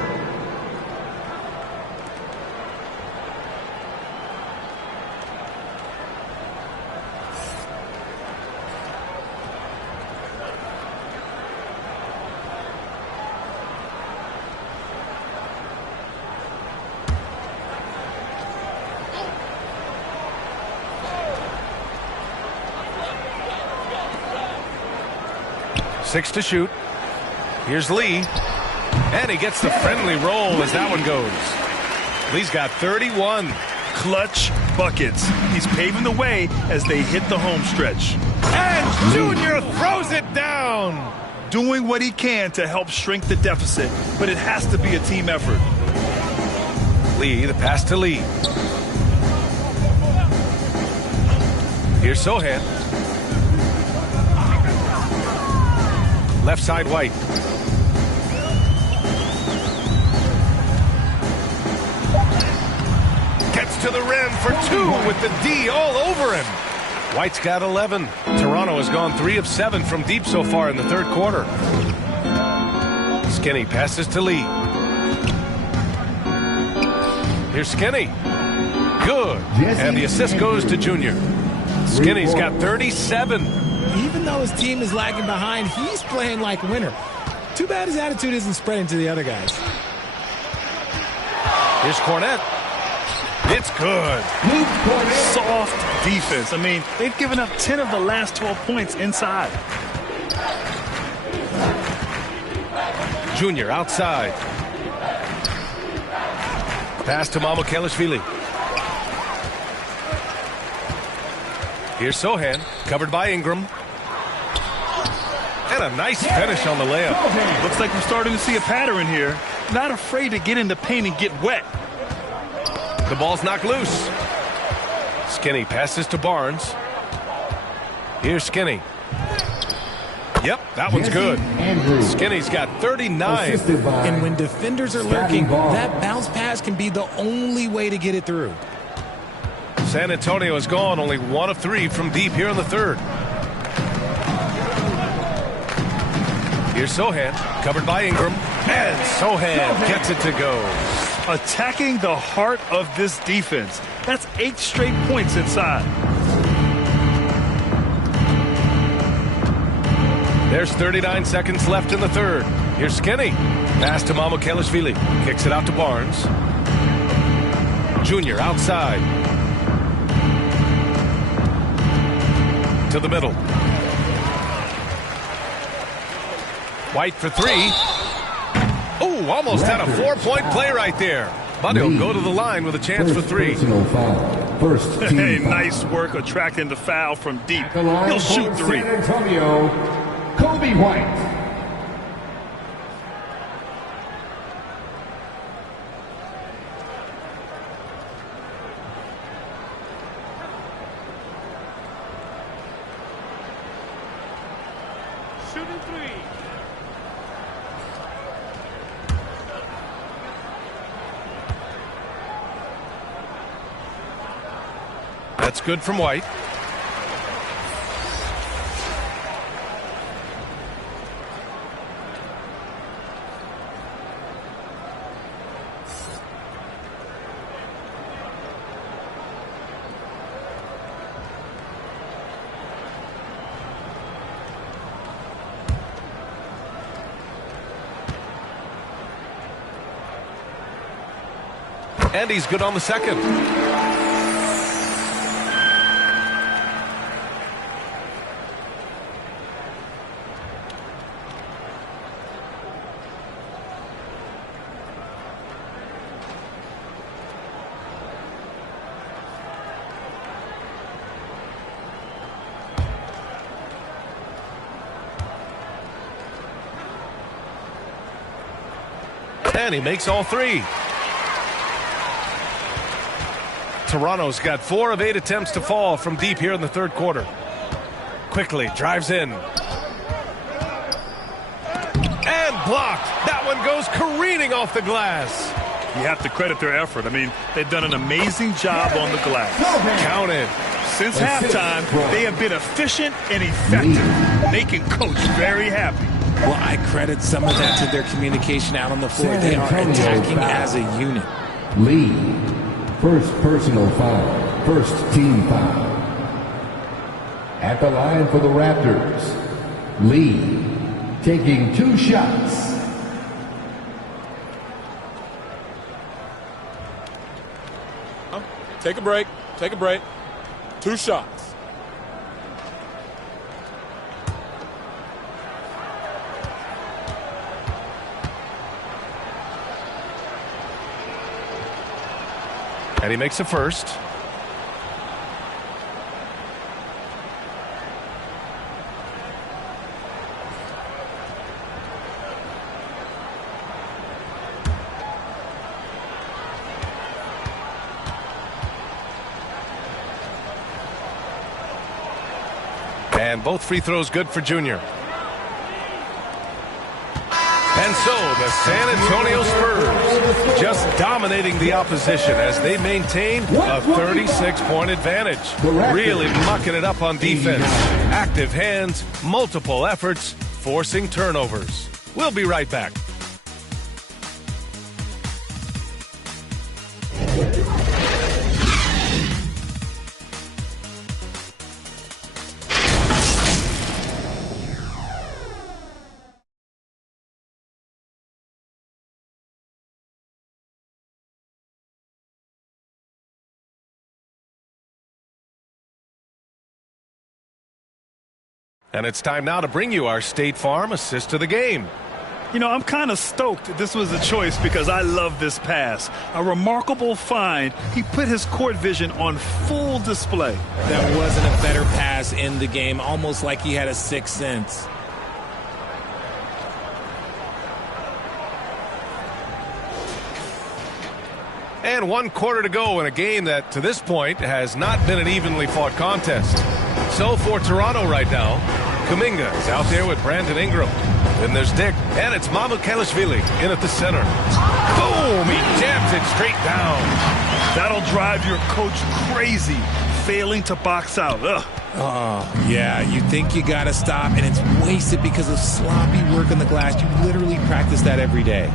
6 to shoot. Here's Lee. And he gets the friendly roll as that one goes. Lee's got 31. Clutch buckets. He's paving the way as they hit the home stretch. And Junior throws it down. Doing what he can to help shrink the deficit, but it has to be a team effort. Lee, the pass to Lee. Here's Sohan. Left side White. Gets to the rim for 2 with the D all over him. White's got 11. Toronto has gone 3 of 7 from deep so far in the third quarter. Skinny passes to Lee. Here's Skinny. Good. And the assist goes to Junior. Skinny's got 37. Even though his team is lagging behind, he's playing like a winner. Too bad his attitude isn't spreading to the other guys. Here's Cornette. It's good. Soft defense. I mean, they've given up 10 of the last 12 points inside. Junior outside. Pass to Mamukelashvili. Here's Sohan, covered by Ingram. And a nice finish on the layup. Looks like we're starting to see a pattern here. Not afraid to get in the paint and get wet. The ball's knocked loose. Skinny passes to Barnes. Here's Skinny. Yep, that one's good. Skinny's got 39. And when defenders are lurking, that bounce pass can be the only way to get it through. San Antonio has gone only 1 of 3 from deep here in the third. Here's Sohan, covered by Ingram. And Sohan gets it to go. Attacking the heart of this defense. That's 8 straight points inside. There's 39 seconds left in the third. Here's Skinny. Pass to Mamukelashvili. Kicks it out to Barnes. Junior outside. To the middle. White for three. Oh, almost had a 4-point play right there. But he'll go to the line with a chance for three. First team Hey, foul. nice work attracting the foul from deep. The line He'll shoot for three. San Antonio, Kobe White. Shooting three. That's good from White. And he's good on the second. And he makes all three. Toronto's got 4 of 8 attempts to fall from deep here in the third quarter. Quickly drives in. And blocked. That one goes careening off the glass. You have to credit their effort. I mean, they've done an amazing job on the glass. Counted. Since halftime, they have been efficient and effective, making Coach very happy. Well, I credit some of that to their communication out on the floor. They are attacking as a unit. Lee, first personal foul, first team foul. At the line for the Raptors, Lee taking 2 shots. Take a break. Take a break. 2 shots. And he makes a first. And both free throws good for Junior. And so the San Antonio Spurs just dominating the opposition as they maintain a 36-point advantage. Really mucking it up on defense. Active hands, multiple efforts, forcing turnovers. We'll be right back. And it's time now to bring you our State Farm assist of the game. You know, I'm kind of stoked this was a choice because I love this pass. A remarkable find. He put his court vision on full display. There wasn't a better pass in the game, almost like he had a sixth sense. And 1 quarter to go in a game that, to this point, has not been an evenly fought contest. So for Toronto right now, Kuminga is out there with Brandon Ingram. Then there's Dick, and it's Mamukelashvili in at the center. Boom! He jams it straight down. That'll drive your coach crazy, failing to box out. Ugh. Oh, yeah, you think you got to stop, and it's wasted because of sloppy work on the glass. You literally practice that every day.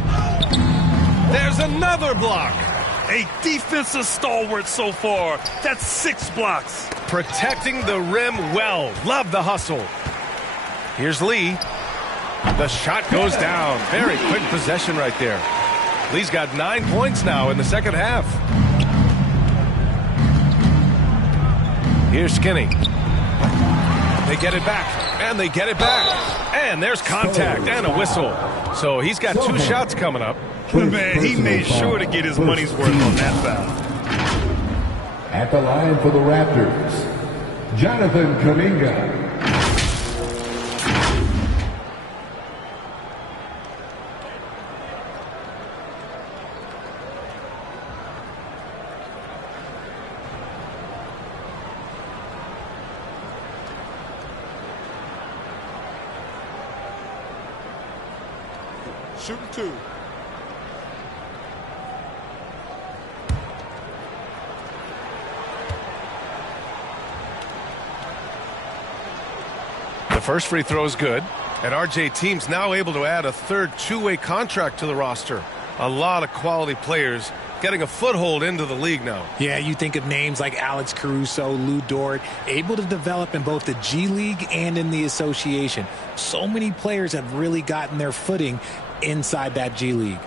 There's another block. A defensive stalwart so far. That's 6 blocks. Protecting the rim well. Love the hustle. Here's Lee. The shot goes down. Very quick possession right there. Lee's got 9 points now in the second half. Here's Skinny. They get it back. And they get it back. And there's contact and a whistle. So he's got 2 shots coming up. Man, he made sure to get his money's worth on that foul. At the line for the Raptors, Jonathan Kuminga. Shooting 2. The first free throw is good. And RJ team's now able to add a third 2-way contract to the roster. A lot of quality players getting a foothold into the league now. Yeah, you think of names like Alex Caruso, Lou Dort, able to develop in both the G League and in the association. So many players have really gotten their footing inside that G League.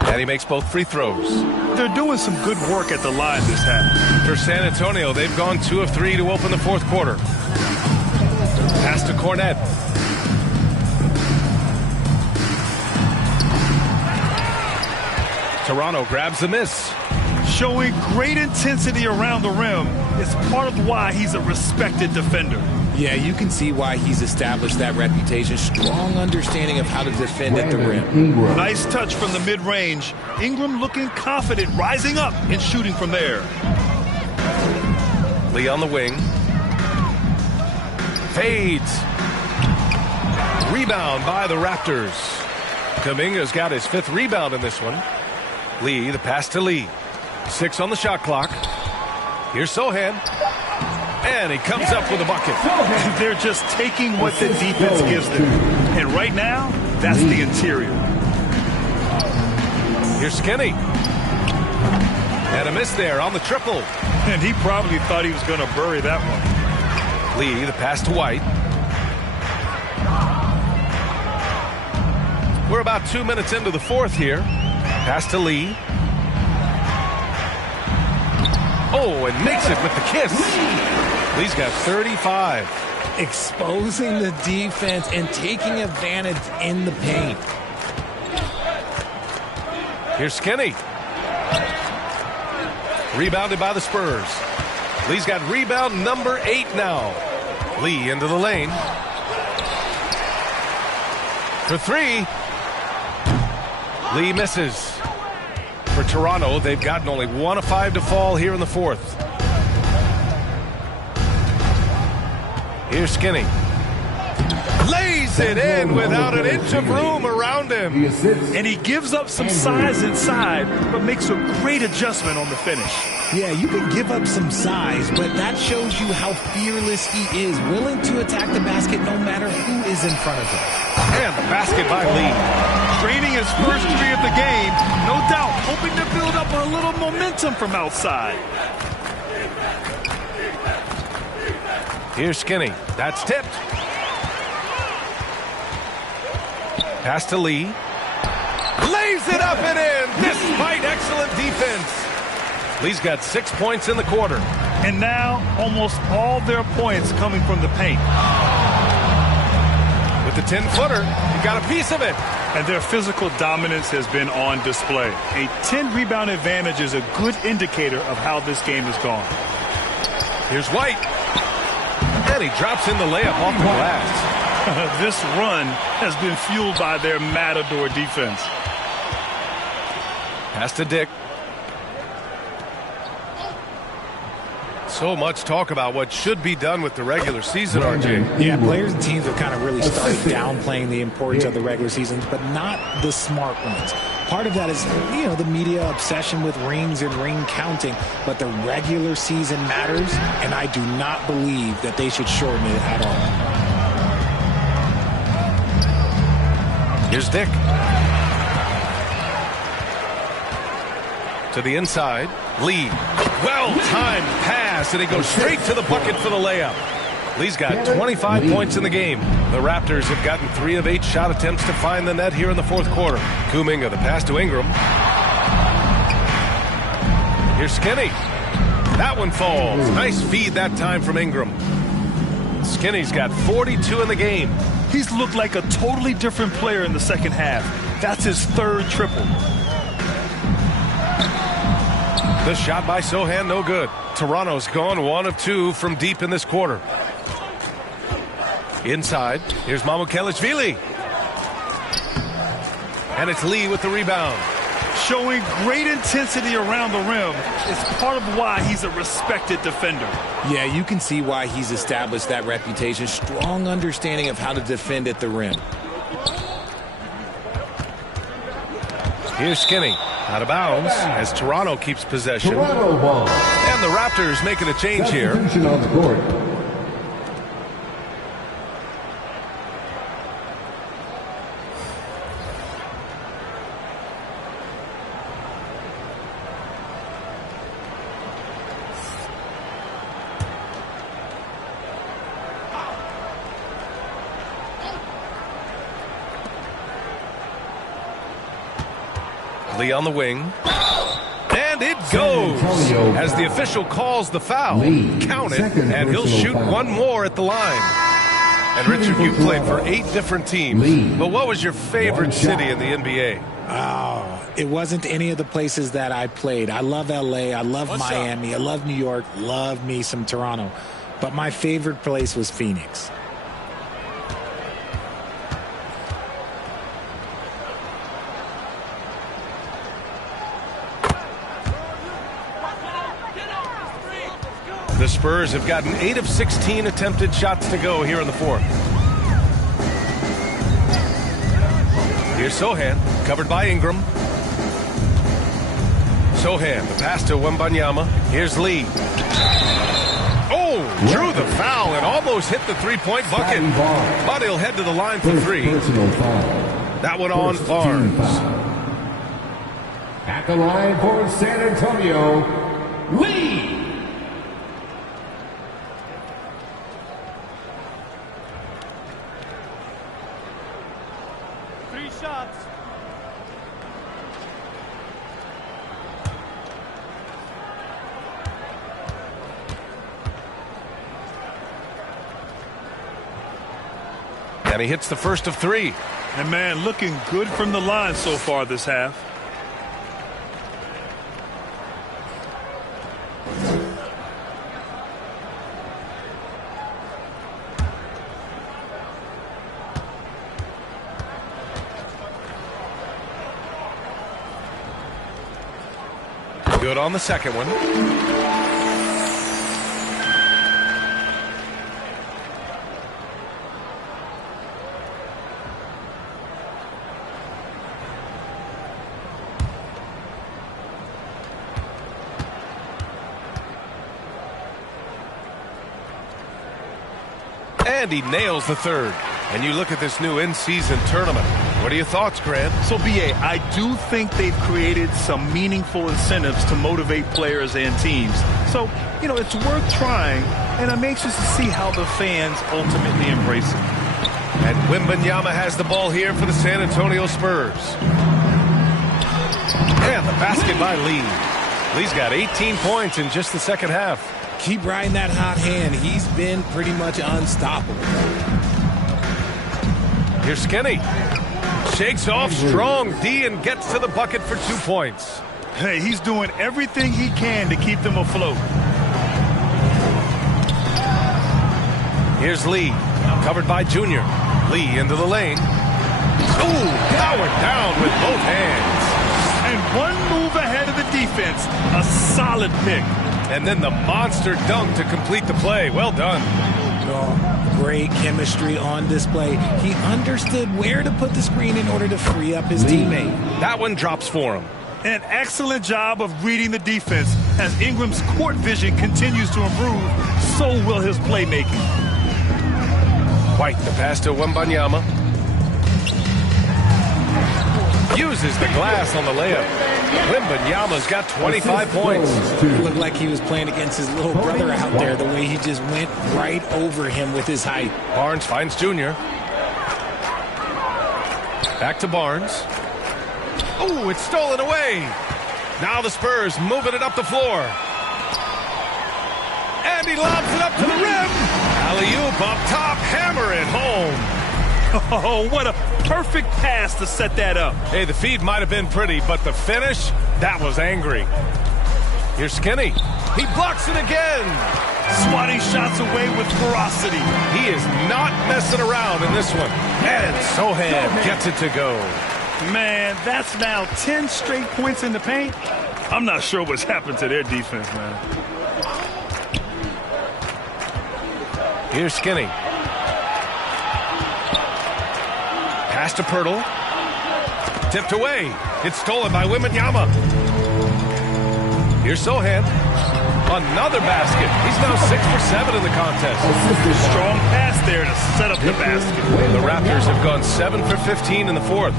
And he makes both free throws. They're doing some good work at the line this half. For San Antonio, they've gone 2 of 3 to open the fourth quarter. Pass to Cornet. Toronto grabs the miss. Showing great intensity around the rim is part of why he's a respected defender. Yeah, you can see why he's established that reputation. Strong understanding of how to defend at the rim. Nice touch from the mid-range. Ingram looking confident, rising up and shooting from there. Lee on the wing. Fades. Rebound by the Raptors. Kuminga's got his 5th rebound in this one. Lee, the pass to Lee. 6 on the shot clock. Here's Sohan. And he comes up with a bucket. They're just taking what the defense gives them. And right now, that's the interior. Here's Skinny. And a miss there on the triple. And he probably thought he was going to bury that one. Lee, the pass to White. We're about 2 minutes into the fourth here. Pass to Lee. Oh, and makes it with the kiss. Lee's got 35. Exposing the defense and taking advantage in the paint. Here's Skinny. Rebounded by the Spurs. Lee's got rebound number 8 now. Lee into the lane. For 3. Lee misses. For Toronto, they've gotten only 1 of 5 to fall here in the fourth. Here's Skinny. Lays it in without an inch of room around him. And he gives up some size inside, but makes a great adjustment on the finish. Yeah, you can give up some size, but that shows you how fearless he is, willing to attack the basket no matter who is in front of him. And the basket by Lee. Draining his first 3 of the game, no doubt, hoping to build up a little momentum from outside. Here's Skinny. That's tipped. Pass to Lee. Lays it up and in, despite excellent defense. Lee's got 6 points in the quarter. And now, almost all their points coming from the paint. With the 10-footer, he got a piece of it. And their physical dominance has been on display. A 10-rebound advantage is a good indicator of how this game has gone. Here's White. And he drops in the layup off the glass. This run has been fueled by their Matador defense. Pass to Dick. So much talk about what should be done with the regular season, RJ. Yeah, players and teams are kind of really starting downplaying the importance of the regular seasons, but not the smart ones. Part of that is, you know, the media obsession with rings and ring counting, but the regular season matters, and I do not believe that they should shorten it at all. Here's Dick. To the inside. Lee. Well-timed pass, and he goes straight to the bucket for the layup. Lee's got 25 points in the game. The Raptors have gotten 3 of 8 shot attempts to find the net here in the fourth quarter. Kuminga, the pass to Ingram. Here's Skinny. That one falls. Nice feed that time from Ingram. Skinny's got 42 in the game. He's looked like a totally different player in the second half. That's his third triple. The shot by Sohan, no good. Toronto's gone 1 of 2 from deep in this quarter. Inside, here's Mamukelashvili. And it's Lee with the rebound. Showing great intensity around the rim is part of why he's a respected defender. Yeah, you can see why he's established that reputation. Strong understanding of how to defend at the rim. Here's Skinny. Out of bounds as Toronto keeps possession. Toronto ball. And the Raptors making a change here. Substitution on the court. Lee on the wing. And it goes as the official calls the foul. Count it, and he'll shoot one more at the line. And Richard, you played for 8 different teams. But what was your favorite city in the NBA? Oh, it wasn't any of the places that I played. I love LA. I love Miami. I love New York. Love me some Toronto. But my favorite place was Phoenix. The Spurs have gotten 8 of 16 attempted shots to go here in the fourth. Here's Sohan, covered by Ingram. Sohan, the pass to Wembanyama. Here's Lee. Oh, drew the foul and almost hit the three-point bucket. But he'll head to the line for 3. That one on Barnes. At the line for San Antonio, Lee. And he hits the first of 3. And man, looking good from the line so far this half. Good on the second one. And he nails the third. And you look at this new in-season tournament. What are your thoughts, Grant? So, B.A., I do think they've created some meaningful incentives to motivate players and teams. So, you know, it's worth trying, and I'm anxious to see how the fans ultimately embrace it. And Wembanyama has the ball here for the San Antonio Spurs. And the basket by Lee. Lee's got 18 points in just the second half. Keep riding that hot hand. He's been pretty much unstoppable. Here's Skinny. Shakes off strong D and gets to the bucket for 2 points. Hey, he's doing everything he can to keep them afloat. Here's Lee, covered by Junior. Lee into the lane. Ooh, powered down with both hands. And one move ahead of the defense. A solid pick. And then the monster dunk to complete the play. Well done. Oh, great chemistry on display. He understood where to put the screen in order to free up his teammate. That one drops for him. An excellent job of reading the defense. As Ingram's court vision continues to improve, so will his playmaking. White, the pass to Wembanyama. Uses the glass on the layup. Wembanyama's got 25 points. It looked like he was playing against his little brother out there, the way he just went right over him with his height. Barnes finds Junior. Back to Barnes. Oh, it's stolen away. Now the Spurs moving it up the floor. And he lobs it up to the rim. Alley-oop up top, hammer it home. Oh, what a perfect pass to set that up. Hey, the feed might have been pretty, but the finish, that was angry. Here's Skinny. He blocks it again. Swatting shots away with ferocity. He is not messing around in this one. And Sohan gets it to go. Man, that's now 10 straight points in the paint. I'm not sure what's happened to their defense, man. Here's Skinny. Pass to Pirtle. Tipped away. It's stolen by Wembanyama. Here's Sohan. Another basket. He's now 6 for 7 in the contest. Strong pass there to set up the basket. The Raptors have gone 7 for 15 in the fourth.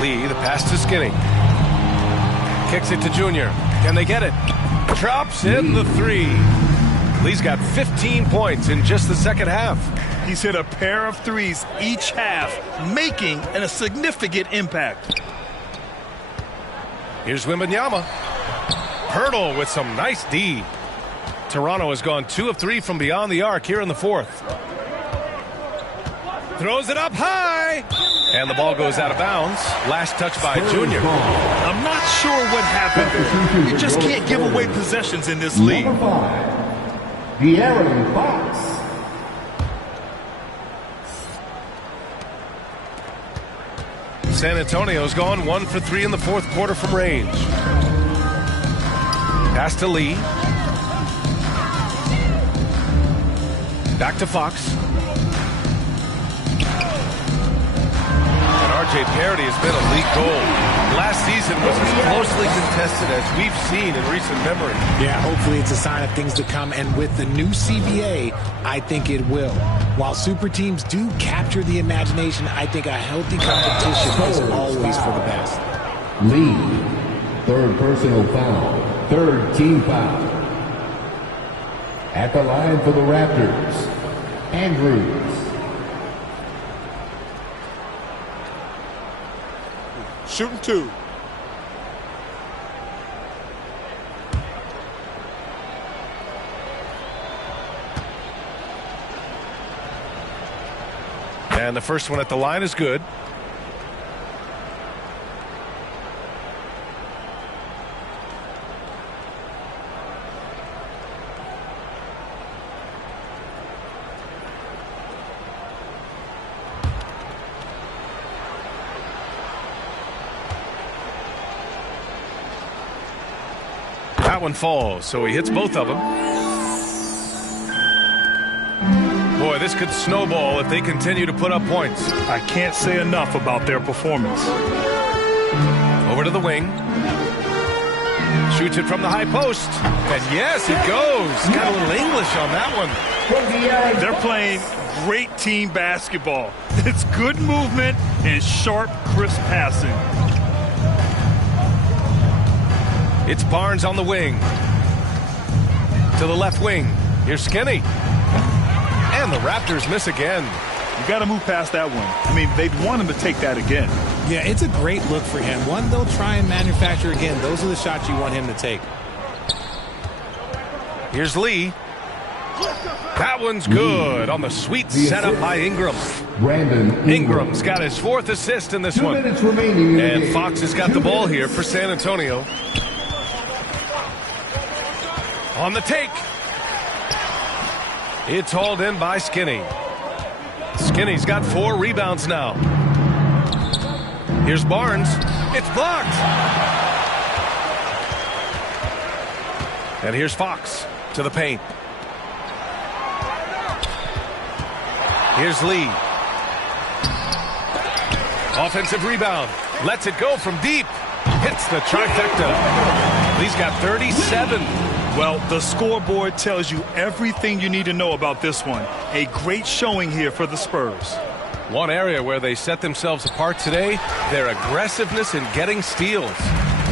Lee, the pass to Skinny. Kicks it to Junior. Can they get it? Drops in the three. Lee's got 15 points in just the second half. He's hit a pair of threes each half, making a significant impact. Here's Wembanyama. Pirtle with some nice D. Toronto has gone 2 of 3 from beyond the arc here in the fourth. Throws it up high. And the ball goes out of bounds. Last touch by Junior. I'm not sure what happened. You just can't give away possessions in this league. De'Aaron Fox. San Antonio's gone 1 for 3 in the fourth quarter from range. Pass to Lee. Back to Fox. And R.J. Parody has been a league goal. Last season was as closely contested as we've seen in recent memory. Yeah, hopefully it's a sign of things to come. And with the new CBA, I think it will. While super teams do capture the imagination, I think a healthy competition is always for the best. Lee, third personal foul. Third team foul. At the line for the Raptors, Andrews. Shooting 2. And the first one at the line is good. That one falls, so he hits both of them. Boy, this could snowball if they continue to put up points. I can't say enough about their performance. Over to the wing. Shoots it from the high post. And yes, it goes. Got a little English on that one. They're playing great team basketball. It's good movement and sharp, crisp passing. It's Barnes on the wing. To the left wing. Here's Skinny. And the Raptors miss again. You got to move past that one. I mean, they'd want him to take that again. Yeah, it's a great look for him. One they'll try and manufacture again. Those are the shots you want him to take. Here's Lee. That one's good on the sweet setup by Ingram. Brandon Ingram's got his 4th assist in this 2 one. minutes remaining in the And game. Fox has got the ball here for San Antonio. On the take. It's hauled in by Skinny. Skinny's got 4 rebounds now. Here's Barnes. It's blocked. And here's Fox to the paint. Here's Lee. Offensive rebound. Lets it go from deep. Hits the trifecta. Lee's got 37. Well, the scoreboard tells you everything you need to know about this one. A great showing here for the Spurs. One area where they set themselves apart today, their aggressiveness in getting steals.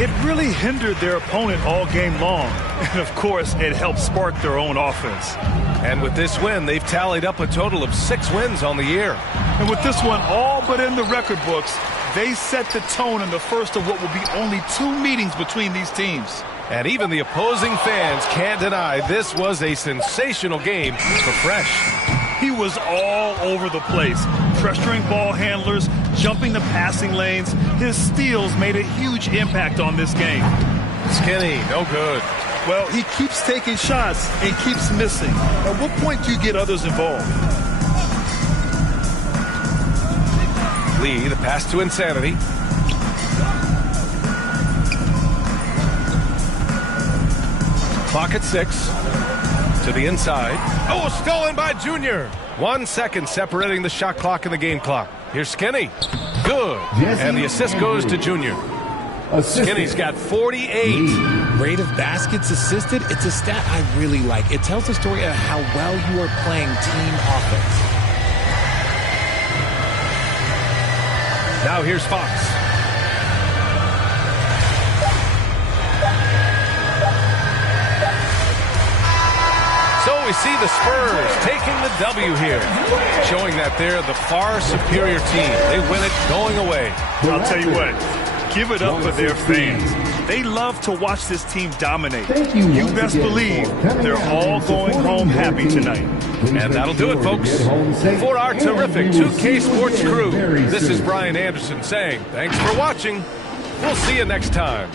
It really hindered their opponent all game long. And, of course, it helped spark their own offense. And with this win, they've tallied up a total of 6 wins on the year. And with this one all but in the record books, They set the tone in the first of what will be only 2 meetings between these teams. And even the opposing fans can't deny this was a sensational game for Fresh. He was all over the place, pressuring ball handlers, jumping the passing lanes. His steals made a huge impact on this game. Skinny, no good. Well, he keeps taking shots and keeps missing. At what point do you get others involved? Lee, the pass to Insanity. Clock at 6. To the inside. Oh, stolen by Junior. 1 second separating the shot clock and the game clock. Here's Skinny. Good. And the assist goes to Junior. Skinny's got 48. Rate of baskets assisted, it's a stat I really like. It tells the story of how well you are playing team offense. Now here's Fox. So we see the Spurs taking the W here, showing that they're the far superior team. They win it going away. I'll tell you what, give it up for their fans. They love to watch this team dominate. You best believe they're all going home happy tonight. And that'll do it, folks. For our terrific 2K Sports crew, this is Brian Anderson saying thanks for watching. We'll see you next time.